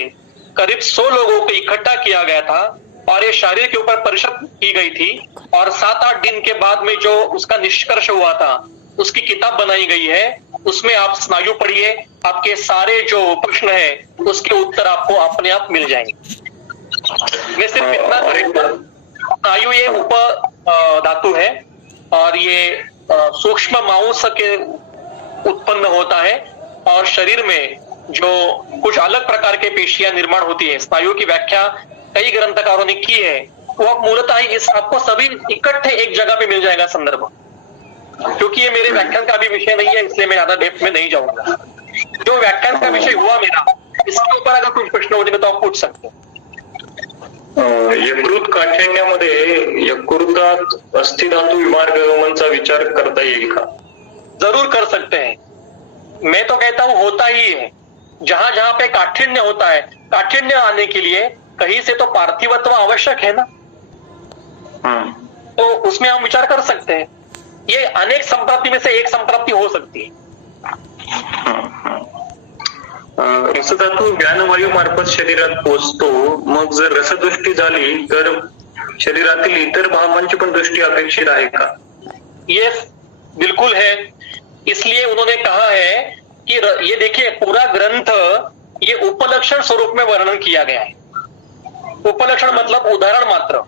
करीब 100 लोगों को इकट्ठा किया गया था और ये शरीर के ऊपर परिषद की गई थी, और 7-8 दिन के बाद में जो उसका निष्कर्ष हुआ था उसकी किताब बनाई गई है। उसमें आप स्नायु पढ़िए, आपके सारे जो प्रश्न है उसके उत्तर आपको अपने आप मिल जाएंगे। मैं सिर्फ इतना, स्नायु ये उप धातु है और ये सूक्ष्म मांस के उत्पन्न होता है, और शरीर में जो कुछ अलग प्रकार के पेशियां निर्माण होती है। स्नायु की व्याख्या कई ग्रंथकारों ने की है। वो मूलतः इस आपको सभी इकट्ठे एक जगह पे मिल जाएगा संदर्भ। क्योंकि ये मेरे व्याख्यान का भी विषय नहीं है, इसलिए मैं ज्यादा डेप्थ में नहीं जाऊंगा। जो व्याख्यान का विषय हुआ मेरा, इसके ऊपर अगर कुछ प्रश्न होते तो आप पूछ सकते हो। यकृत काठिण्यामध्ये यकृतात अस्थिधातू विमार्गमनचा विचार करता येईल का? जरूर कर सकते हैं। मैं तो कहता हूं होता ही है। जहां जहां पे काठिन्य होता है, काठिन्य आने के लिए कहीं से तो पार्थिवत्व आवश्यक है ना, तो उसमें हम विचार कर सकते हैं। ये अनेक संप्राप्ति में से एक संप्राप्ति हो सकती है। रसधातू व्यानवायू मार्फत शरीरात पोचतो, मग जर रसदृष्टी झाली तर शरीरातील इतर भावांची पण दृष्टी अपेक्षित आहे का? ये बिल्कुल है। इसलिए उन्होंने कहा है कि ये देखिए पूरा ग्रंथ ये उपलक्षण स्वरूप में वर्णन किया गया है। उपलक्षण मतलब उदाहरण मात्र।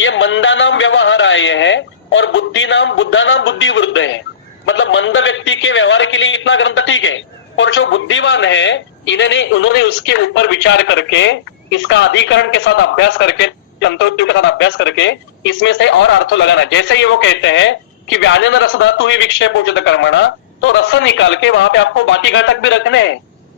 ये मंदानाम व्यवहार आए हैं और बुद्धानाम बुद्धि वृद्ध है, मतलब मंद व्यक्ति के व्यवहार के लिए इतना ग्रंथ ठीक है, और जो बुद्धिमान है उन्होंने उसके ऊपर विचार करके, इसका अधिकरण के साथ अभ्यास करके, तंत्रोक्तियों के साथ अभ्यास करके इसमें से और अर्थ लगाना। जैसे ये वो कहते हैं कि व्याजन रस धातु ही विक्षेपोचित कर्मणा, तो रस निकाल के वहां पे आपको बाकी घटक भी रखने हैं।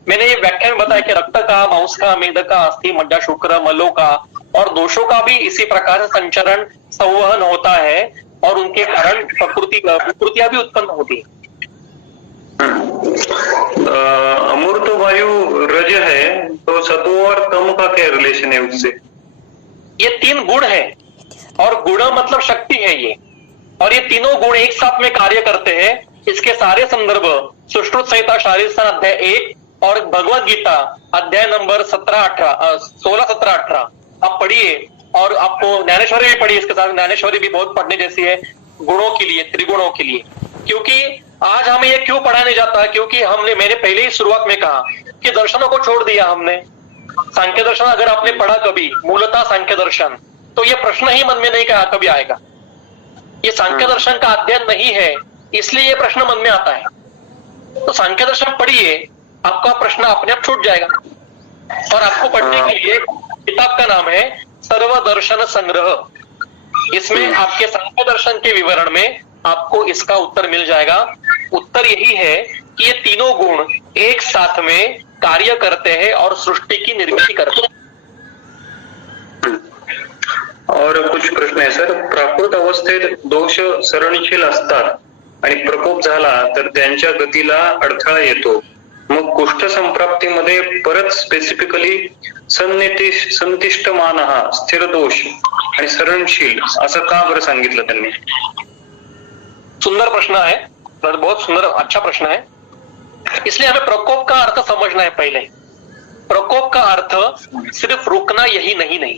मैंने ये व्याख्या में बताया कि रक्त का, मांस का, मेद का, अस्थि, मज्जा, शुक्र, मलों का और दोषों का भी इसी प्रकार से संचरण संवहन होता है और उनके कारण विकृतियां भी उत्पन्न होती है। अमूर्त वायु रज है, तो सत्व और तम का क्या रिलेशन है उससे? ये 3 गुण है और गुण मतलब शक्ति है ये, और ये तीनों गुण एक साथ में कार्य करते हैं। इसके सारे संदर्भ सुश्रुत संहिता शारीरिक स्थान अध्याय 1 और भगवत गीता अध्याय नंबर 16, 17, 18 आप पढ़िए, और आपको ज्ञानेश्वरी भी पढ़िए। इसके साथ ज्ञानेश्वरी भी बहुत पढ़ने जैसी है गुणों के लिए, त्रिगुणों के लिए। क्योंकि आज हमें ये क्यों पढ़ा नहीं जाता, क्योंकि मैंने पहले ही शुरुआत में कहा कि दर्शनों को छोड़ दिया हमने। सांख्य दर्शन अगर आपने पढ़ा कभी, मूलतः सांख्य दर्शन, तो ये प्रश्न ही मन में नहीं कभी आएगा। ये सांख्य दर्शन का अध्ययन नहीं है, इसलिए ये प्रश्न मन में आता है। तो सांख्य दर्शन पढ़िए, आपका प्रश्न अपने आप छूट जाएगा। और आपको पढ़ने के लिए किताब का नाम है सर्व दर्शन संग्रह। इसमें आपके सांख्य दर्शन के विवरण में आपको इसका उत्तर मिल जाएगा। उत्तर यही है कि ये तीनों गुण एक साथ में कार्य करते हैं और सृष्टि की निर्मिती करते हैं। और कुछ प्रश्न आहे सर, प्राकृत अवस्थेत दोष सरणशील असतात आणि प्रकोप झाला तर त्यांच्या गतीला अडथळा येतो, मग कुष्ठ संप्राप्तीमध्ये परत स्पेसिफिकली संतिष्ठमान स्थिर दोष आणि सरणशील असं का बरं सांगितलं त्यांनी? सुंदर प्रश्न है, बहुत सुंदर अच्छा प्रश्न है। इसलिए हमें प्रकोप का अर्थ समझना है। पहले प्रकोप का अर्थ सिर्फ रुकना यही नहीं,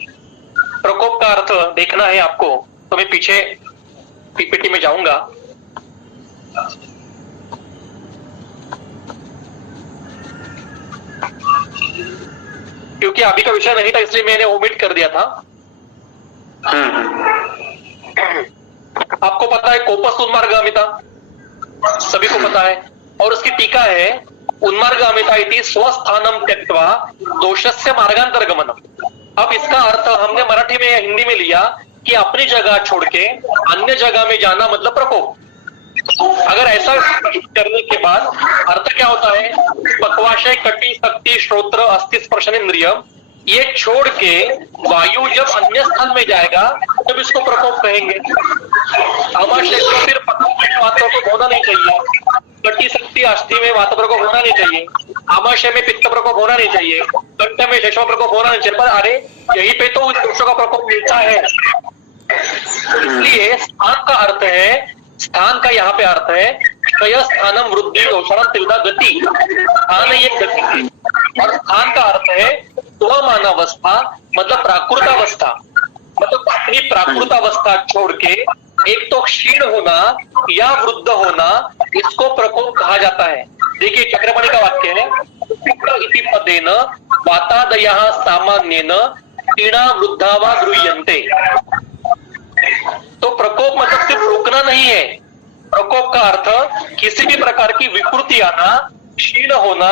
प्रकोप का अर्थ देखना है आपको। तो मैं पीछे पीपीटी में जाऊंगा। क्योंकि अभी का विषय नहीं था इसलिए मैंने ओमिट कर दिया था। आपको पता है कोपस उन्मार्गामिता, सभी को पता है, और उसकी टीका है उन्मार्गामिता इति स्वस्थानम त्यक्त्वा दोषस्य मार्गांतरगमनम। अब इसका अर्थ हमने मराठी में या हिंदी में लिया कि अपनी जगह छोड़ के अन्य जगह में जाना मतलब प्रकोप। अगर ऐसा करने के बाद अर्थ क्या होता है, पक्वाशय, कटी, शक्ति, श्रोत्र, अस्थि, स्पर्शन इंद्रियम, ये छोड़ के वायु जब अन्य स्थान में जाएगा तब इसको प्रकोप कहेंगे। आमाशय को फिर वातों को होना नहीं चाहिए, कटी, शक्ति, अस्थि में वात प्रकोप होना नहीं चाहिए, आमाशय में पित्त प्रकोप होना नहीं चाहिए, कंठ में शेषम प्रकोप होना नहीं चाहिए। पर अरे यहीं पे तो दोषों का प्रकोप मिलता है। इसलिए स्थान का अर्थ है, स्थान का यहाँ पे अर्थ है क्षय स्थानम वृद्धि दोषाणम तिल्दा गति। स्थान ये गति, और स्थान का अर्थ है स्वमान अवस्था, मतलब प्राकृतावस्था, मतलब अपनी प्राकृतावस्था छोड़ के एक तो क्षीण होना या वृद्ध होना, इसको प्रकोप कहा जाता है। देखिए चक्रपाणी का वाक्य है, इति पदेन वातादयः सामान्येन क्षीणा वृद्धा वा गृह्यन्ते। तो प्रकोप मतलब सिर्फ रोकना नहीं है। प्रकोप का अर्थ किसी भी प्रकार की विकृति आना, क्षीण होना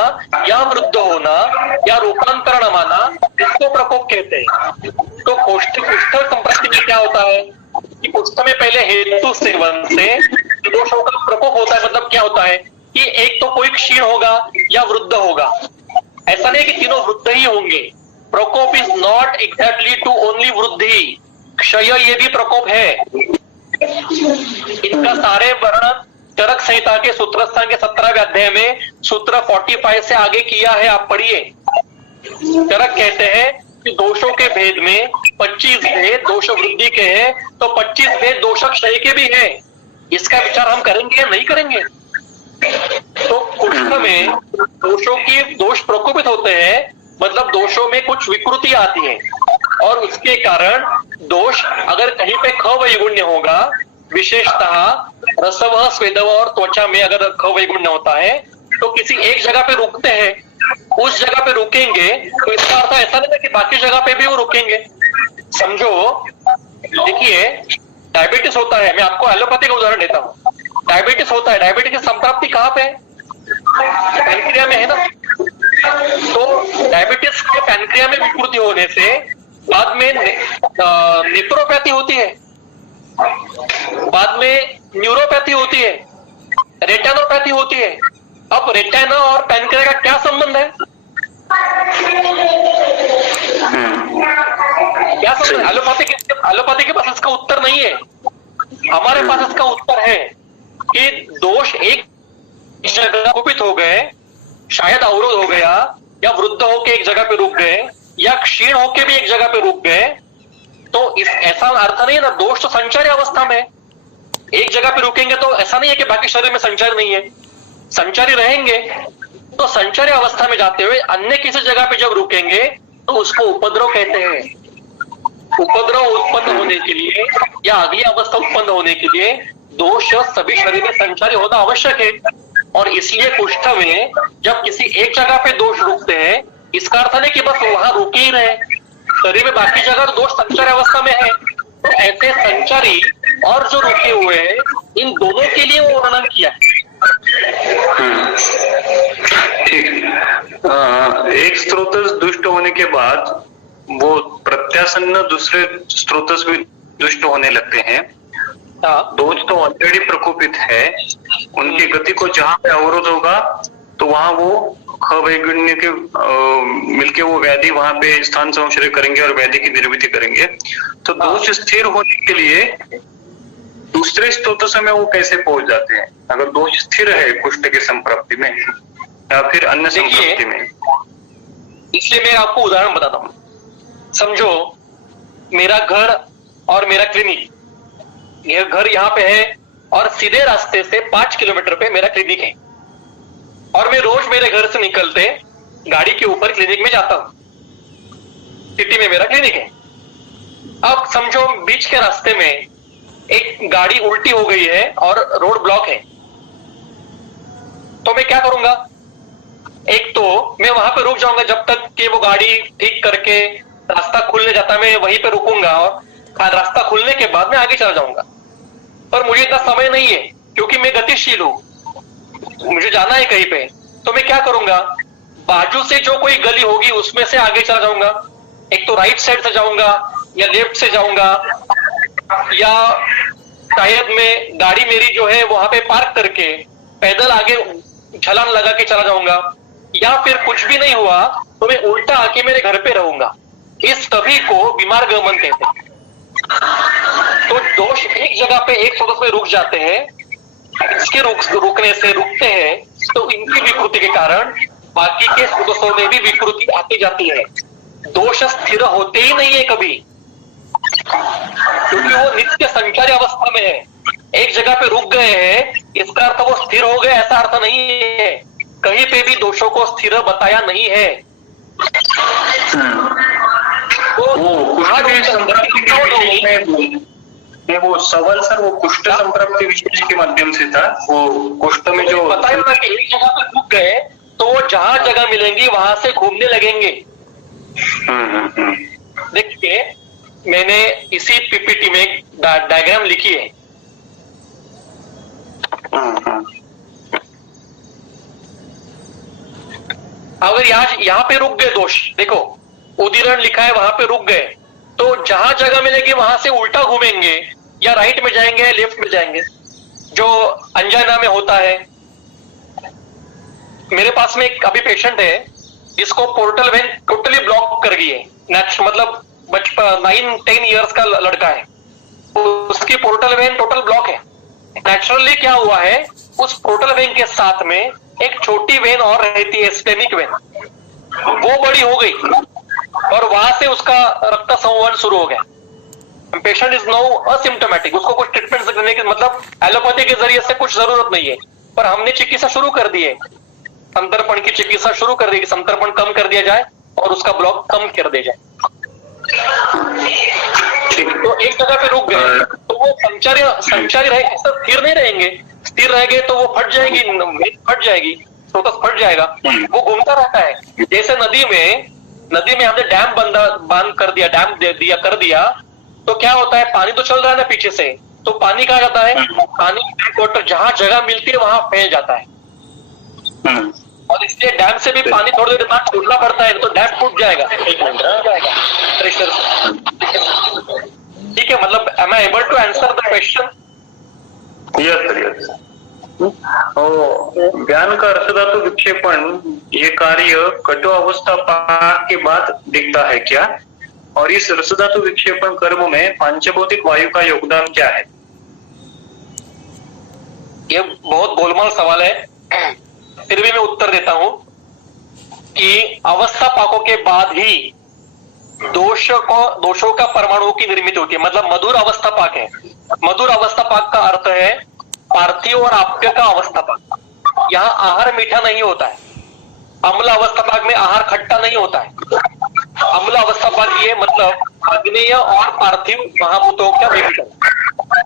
या वृद्ध होना या रूपांतरण आना, इसको प्रकोप कहते हैं। तो कुष्ठ संपत्ति में क्या होता है कि कुष्ठ में पहले हेतु सेवन से दोषों का प्रकोप होता है। मतलब क्या होता है कि एक तो कोई क्षीण होगा या वृद्ध होगा, ऐसा नहीं कि तीनों वृद्ध ही होंगे। प्रकोप is not exactly to only वृद्धि, क्षय ये भी प्रकोप है। इनका सारे वर्णन चरक संहिता के सूत्रस्थान के 17वें अध्याय में सूत्र 45 से आगे किया है, आप पढ़िए। चरक कहते हैं कि दोषों के भेद में 25 भेद दोष वृद्धि के हैं, तो 25 भेद दोष क्षय के भी हैं। इसका विचार हम करेंगे या नहीं करेंगे? तो कुष्ठ में दोषों की दोष प्रकोपित होते हैं, मतलब दोषों में कुछ विकृति आती है, और उसके कारण दोष अगर कहीं पे ख वैगुण्य होगा, विशेषतः रसव, स्वेदव और त्वचा में अगर ख वैगुण्य होता है, तो किसी एक जगह पे रुकते हैं, उस जगह पे रुकेंगे, तो इसका अर्थ ऐसा नहीं है कि बाकी जगह पे भी वो रुकेंगे। समझो, देखिए डायबिटीज होता है, मैं आपको एलोपैथी का उदाहरण देता हूँ। डायबिटीज होता है, डायबिटीज की संप्राप्ति कहाँ पे है? पैनक्रिया में है ना। तो डायबिटीज के पैनक्रिया में विकृति होने से बाद में नेफ्रोपैथी होती है, बाद में न्यूरोपैथी होती है, रेटिनोपैथी होती है। अब रेटिना और पैनक्रिया का क्या संबंध है? क्या संबंध? एलोपैथी के पास इसका उत्तर नहीं है, हमारे पास इसका उत्तर है कि दोष एक जगह कुपित हो गए, शायद अवरोध हो गया, या वृद्ध होके एक जगह पे रुक गए, या क्षीण होके भी एक जगह पे रुक गए, तो इस ऐसा अर्थ नहीं है ना। दोष तो संचारी अवस्था में, एक जगह पे रुकेंगे तो ऐसा नहीं है कि बाकी शरीर में संचार नहीं है, संचारी रहेंगे। तो संचारी अवस्था में जाते हुए अन्य किसी जगह पे जब रुकेंगे तो उसको उपद्रव कहते हैं। उपद्रव उत्पन्न होने के लिए या अगली अवस्था उत्पन्न होने के लिए दोष सभी शरीर में संचारी होना आवश्यक है। और इसलिए कुष्ठ में जब किसी एक जगह पे दोष रुकते हैं, इसका अर्थ नहीं कि बस वहां रुके ही रहे, शरीर में बाकी जगह तो दोष संचारी अवस्था में है। तो ऐसे संचारी और जो रुके हुए हैं, इन दोनों के लिए वो वर्णन किया है। ठीक। एक स्रोतस दुष्ट होने के बाद वो प्रत्यासन्न दूसरे स्रोतस भी दुष्ट होने लगते हैं। दोष तो ऑलरेडी प्रकोपित है, उनकी गति को जहां पे अवरोध होगा तो वहां वो खवैगुण्य के मिलके वो व्याधि वहां पे स्थान संश्रय करेंगे और व्याधि की निर्मिति करेंगे। तो दोष स्थिर होने के लिए दूसरे स्रोतों में वो कैसे पहुंच जाते हैं, अगर दोष स्थिर है कुष्ठ के संप्राप्ति में या फिर अन्य संप्राप्ति में? इसलिए मैं आपको उदाहरण बताता हूं। समझो मेरा घर और मेरा क्लिनिक, यह घर यहाँ पे है और सीधे रास्ते से 5 किलोमीटर पे मेरा क्लिनिक है, और मैं रोज मेरे घर से निकलते गाड़ी के ऊपर क्लिनिक में जाता हूं। सिटी में मेरा क्लिनिक है। अब समझो बीच के रास्ते में एक गाड़ी उल्टी हो गई है और रोड ब्लॉक है, तो मैं क्या करूंगा? एक तो मैं वहां पे रुक जाऊंगा जब तक कि वो गाड़ी ठीक करके रास्ता खुलने जाता है, मैं वहीं पे रुकूंगा और रास्ता खुलने के बाद मैं आगे चला जाऊंगा। पर मुझे इतना समय नहीं है क्योंकि मैं गतिशील हूं, मुझे जाना है कहीं पे, तो मैं क्या करूंगा? बाजू से जो कोई गली होगी उसमें से आगे चला जाऊंगा। एक तो राइट साइड से जाऊंगा या लेफ्ट से जाऊंगा, या शायद मैं गाड़ी मेरी जो है वहां पे पार्क करके पैदल आगे छलांग लगा के चला जाऊंगा, या फिर कुछ भी नहीं हुआ तो मैं उल्टा आके मेरे घर पे रहूंगा। इस सभी को बीमार गमन कहते हैं। तो दोष एक जगह पे एक स्रोत में रुक जाते हैं, इसके रुकने से रुकते हैं, तो इनकी विकृति के कारण बाकी के स्रोतों में भी विकृति आती जाती है। दोष स्थिर होते ही नहीं है कभी, क्योंकि वो नित्य संचारी अवस्था में है। एक जगह पे रुक गए हैं, इसका अर्थ वो स्थिर हो गए ऐसा अर्थ नहीं है। कहीं पे भी दोषों को स्थिर बताया नहीं है। तो वो सवाल सर वो कुष्ठ संप्राप्ति विशेष के माध्यम से था। वो कुष्ठ में जो बताया ना कि एक जगह पे रुक गए तो वो जहां जगह मिलेंगी वहां से घूमने लगेंगे। देखिए मैंने इसी पीपीटी में एक डायग्राम लिखी है। अगर यहाँ पे रुक गए दोष, देखो उदीरण लिखा है, वहां पे रुक गए तो जहां जगह मिलेगी वहां से उल्टा घूमेंगे, या राइट में जाएंगे या लेफ्ट में जाएंगे, जो अंजाना में होता है। मेरे पास में एक अभी पेशेंट है जिसको पोर्टल वेन टोटली ब्लॉक कर गई है। मतलब 9-10 इयर्स का लड़का है, उसकी पोर्टल वेन टोटल ब्लॉक है। नेचुरली क्या हुआ है, उस पोर्टल वेन के साथ में एक छोटी वेन और रहती है, स्टेनिक वेन, वो बड़ी हो गई। और वहां से उसका रक्त संवहन शुरू हो गया। पेशेंट इज नाउ असिम्टोमेटिक, उसको कुछ ट्रीटमेंट करने की मतलब एलोपैथी के जरिए से कुछ जरूरत नहीं है, पर हमने चिकित्सा शुरू कर दी है, संतर्पण की चिकित्सा शुरू कर दी कि संतर्पण कम कर दिया जाए और उसका ब्लॉक कम कर दिया जाए। तो एक जगह पे रुक गए तो वो संचारी रहेंगे, स्थिर नहीं रहेंगे, स्थिर रहेंगे तो वो फट जाएगी, स्रोतस फट जाएगा, वो घूमता रहता है। जैसे नदी में हमने डैम बांध कर दिया, डैम कर दिया, तो क्या होता है, पानी तो चल रहा है ना पीछे से, तो पानी कहाँ जाता है, पानी वाटर जहां जगह मिलती है वहां फैल जाता है, और इसलिए डैम से भी पानी थोड़ी देर बाद छोड़ना पड़ता है, तो डैम टूट जाएगा, एक मिनट जाएगा प्रेशर। ठीक है, मतलब am I able to answer the question? Yes. ज्ञान का रसधातु विक्षेपण ये कार्य कटु अवस्था पाक के बाद दिखता है क्या, और इस रसधातु विक्षेपण कर्म में पांचभौतिक वायु का योगदान क्या है? ये बहुत गोलमाल सवाल है, फिर भी मैं उत्तर देता हूं कि अवस्था पाकों के बाद ही दोषों का परमाणुओं की निर्मित होती है। मतलब मधुर अवस्था पाक है, मधुर अवस्था पाक का अर्थ है पार्थिव और आप्य का अवस्था पाक। यहाँ आहार मीठा नहीं होता है, अम्ल अवस्था पाक में आहार खट्टा नहीं होता है। अम्ल अवस्था पाक ये मतलब आग्नेय और पार्थिव महाभूतों का विघटन,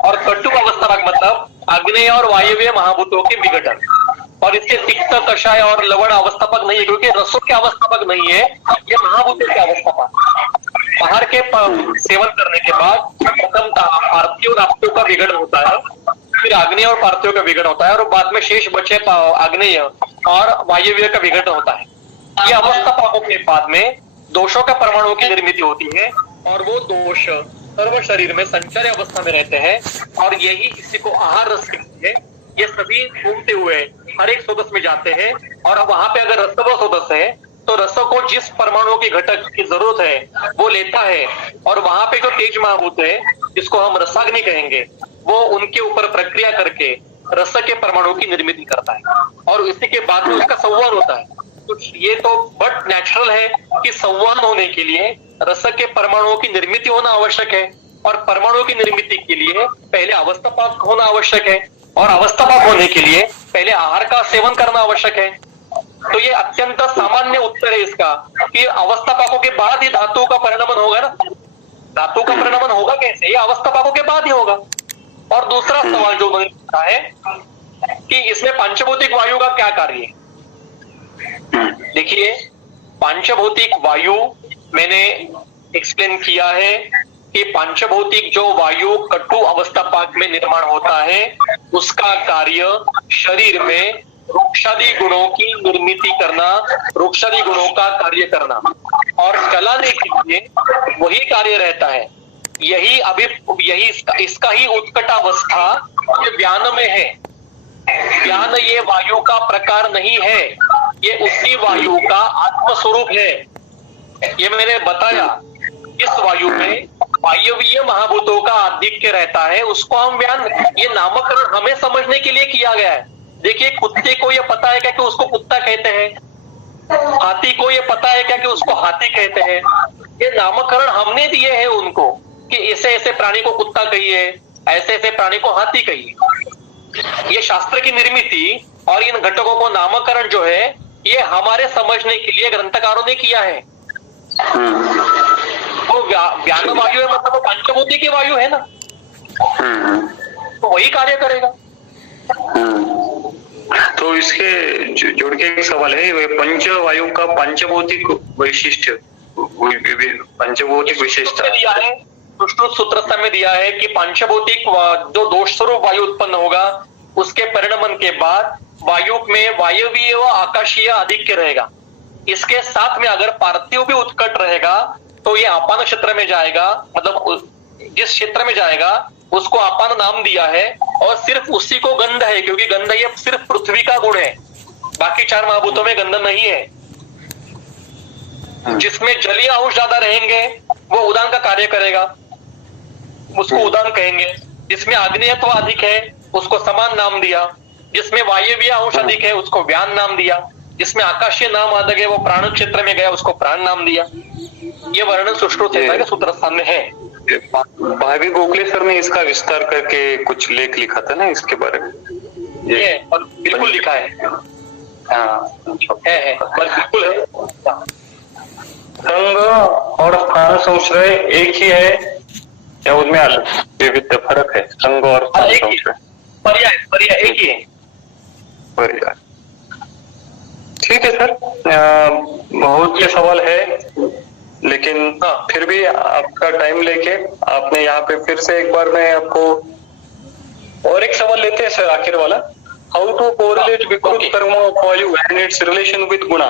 और कटु अवस्था पाक मतलब आग्नेय और वायव्य महाभूतों के विघटन। और इसके तिक्त, कषाय और लवण अवस्था पाक नहीं है, क्योंकि रसों के अवस्था पाक नहीं है, ये महाभूतों के अवस्था पाक। आहार के सेवन करने के बाद प्रथमतः पार्थिव और आप्यों का विघटन होता है, फिर आग्नेय और पार्थिव का विघटन होता है, और बाद में शेष बचे आग्नेय और वायव्य का विघटन होता है। ये अवस्था पाकों के बाद में दोषों का परमाणुओं की निर्मित होती है, और वो दोष सर्व शरीर में संचारी अवस्था में रहते हैं, और यही इसी को आहार रस कहते हैं। ये सभी घूमते हुए हर एक सोदस में जाते हैं, और वहां पे अगर रसव सोदस है तो रसों को जिस परमाणुओं की घटक की जरूरत है वो लेता है, और वहां पे जो तेज महाभूत है जिसको हम रसाग्नि कहेंगे, वो उनके ऊपर प्रक्रिया करके रस के परमाणुओं की निर्मित करता है, और इसी के बाद में उसका संवहन होता है। तो ये तो बट नेचुरल है कि संवहन होने के लिए रस के परमाणुओं की निर्मित होना आवश्यक है, और परमाणुओं की निर्मित के लिए पहले अवस्था पाक होना आवश्यक है, और अवस्था पाक होने के लिए पहले आहार का सेवन करना आवश्यक है। तो ये अत्यंत सामान्य उत्तर है इसका कि अवस्था पाकों के बाद ही धातुओं का परिणमन होगा ना। धातु का परिणमन होगा कैसे, ये अवस्था पाकों के बाद ही होगा। और दूसरा सवाल जो मैंने पूछा है कि इसमें पंचभौतिक वायु का क्या कार्य है। देखिए, पंचभौतिक वायु मैंने एक्सप्लेन किया है कि पंचभौतिक जो वायु कटु अवस्था पाक में निर्माण होता है, उसका कार्य शरीर में वृक्षादि गुणों की निर्मित करना, वृक्षादि गुणों का कार्य करना, और चलाने के लिए वही कार्य रहता है। यही इसका ही उत्कटावस्था ये व्यान में है। व्यान ये वायु का प्रकार नहीं है, ये उसी वायु का आत्मस्वरूप है। ये मैंने बताया, इस वायु में वायवीय महाभूतों का आधिक्य रहता है, उसको हम व्यान, ये नामकरण हमें समझने के लिए किया गया है। देखिए, कुत्ते को ये पता है क्या कि उसको कुत्ता कहते हैं, हाथी को ये पता है क्या कि उसको हाथी कहते हैं। ये नामकरण हमने दिए हैं उनको कि ऐसे ऐसे प्राणी को कुत्ता कहिए, ऐसे ऐसे प्राणी को हाथी कहिए। ये शास्त्र की निर्मिति और इन घटकों को नामकरण जो है ये हमारे समझने के लिए ग्रंथकारों ने किया है। वो व्यान वायु है, मतलब वो पंचभूति की वायु है ना, तो वही कार्य करेगा। तो इसके जोड़ के एक सवाल है, वे पंच वायु का पंचभौतिक वैशिष्ट, पंचभौतिक विशेषता दिया है, सुश्रुत सूत्रस्थ में दिया है कि पंचभौतिक जो दोष स्वरूप वायु उत्पन्न होगा, उसके परिणमन के बाद वायु में वायवीय व आकाशीय आधिक्य रहेगा। इसके साथ में अगर पार्थिव भी उत्कट रहेगा तो ये अपान क्षेत्र में जाएगा, मतलब जिस क्षेत्र में जाएगा उसको अपान नाम दिया है, और सिर्फ उसी को गंध है, क्योंकि गंध ये सिर्फ पृथ्वी का गुण है, बाकी चार महाभूतों में गंध नहीं है। जिसमें जलीय अंश ज्यादा रहेंगे वो उदान का कार्य करेगा, उसको उदान कहेंगे। जिसमें आग्नेयत्व अधिक है उसको समान नाम दिया, जिसमें वायवीय अंश अधिक है उसको व्यान नाम दिया, जिसमें आकाशीय नाम अधिक है वो प्राण क्षेत्र में गया उसको प्राण नाम दिया। ये वर्णन सुश्रुत है कि सूत्रस्थान में है। भावी गोखले सर ने इसका विस्तार करके कुछ लेख लिखा था ना इसके बारे में। ये और बिल्कुल लिखा है। हाँ है बिल्कुल है। संघ और स्थान संश्रय एक ही है या उनमें अलग विविध फर्क है? संघ और स्थान एक ही संश्रय पर्याय एक ही है। पर्याय ठीक है सर। बहुत से सवाल है लेकिन फिर भी आपका टाइम लेके आपने यहाँ पे फिर से एक बार मैं आपको और एक सवाल लेते हैं सर, आखिर वाला। हाउ टू कोरिलेट विकृत कर्म ऑफ वायु एंड इट्स रिलेशन विद गुणा।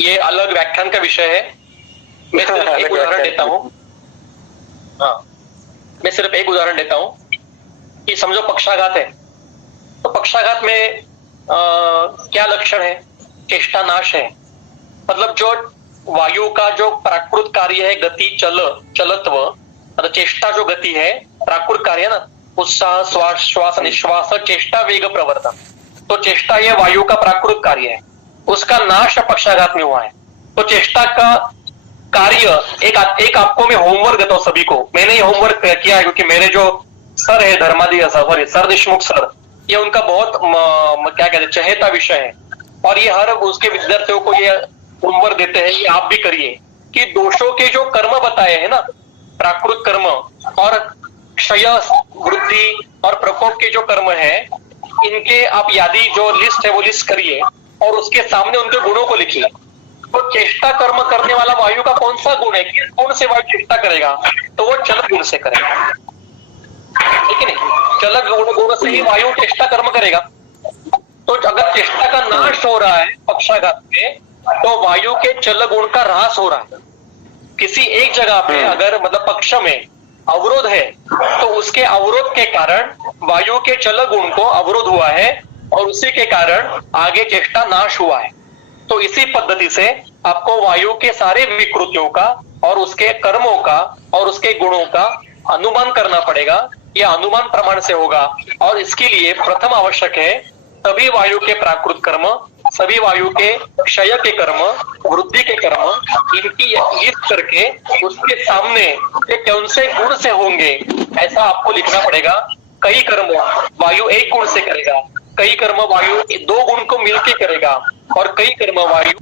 ये अलग व्याख्यान का विषय है। मैं सिर्फ एक उदाहरण देता हूँ। हाँ, मैं सिर्फ एक उदाहरण देता हूँ कि समझो पक्षाघात है, तो पक्षाघात में क्या लक्षण है? चेष्टा नाश है। मतलब जो वायु का जो प्राकृत कार्य है, गति चलत्व, मतलब चेष्टा जो गति है प्राकृत कार्य है ना, उत्साह श्वास निश्वास चेष्टा वेग प्रवर्तन, तो चेष्टा ये वायु का प्राकृत कार्य है, उसका नाश पक्षाघात में हुआ है। तो चेष्टा का कार्य एक आपको मैं होमवर्क देता हूं सभी को। मैंने ये होमवर्क किया है क्योंकि मेरे जो सर है सर देशमुख सर, ये उनका बहुत क्या कहते हैं चहेता विषय है, और ये हर उसके विद्यार्थियों को ये होमवर्क देते हैं। ये आप भी करिए कि दोषों के जो कर्म बताए हैं ना, प्राकृत कर्म और क्षय वृद्धि और प्रकोप के जो कर्म है, इनके आप यादी जो लिस्ट है वो लिस्ट करिए और उसके सामने उनके गुणों को लिखिए। तो चेष्टा कर्म करने वाला वायु का कौन सा गुण है, किस गुण से वायु चेष्टा करेगा? तो वो चल गुण से करेगा, ठीक है नहीं? चल गुण से ही वायु चेष्टा कर्म करेगा। तो अगर चेष्टा का नाश हो रहा है पक्षाघात में, तो वायु के चल गुण का ह्रास हो रहा है। किसी एक जगह पे अगर मतलब पक्ष में अवरोध है, तो उसके अवरोध के कारण वायु के चल गुण को अवरोध हुआ है और उसी के कारण आगे चेष्टा नाश हुआ है। तो इसी पद्धति से आपको वायु के सारे विकृतियों का और उसके कर्मों का और उसके गुणों का अनुमान करना पड़ेगा। यह अनुमान प्रमाण से होगा, और इसके लिए प्रथम आवश्यक है सभी वायु के प्राकृत कर्म, सभी वायु के क्षय के कर्म, वृद्धि के कर्म, इनकी लिस्ट करके उसके सामने कौन से गुण से होंगे ऐसा आपको लिखना पड़ेगा। कई कर्म वायु एक गुण से करेगा, कई कर्म वायु दो गुण को मिलके करेगा, और कई कर्म वायु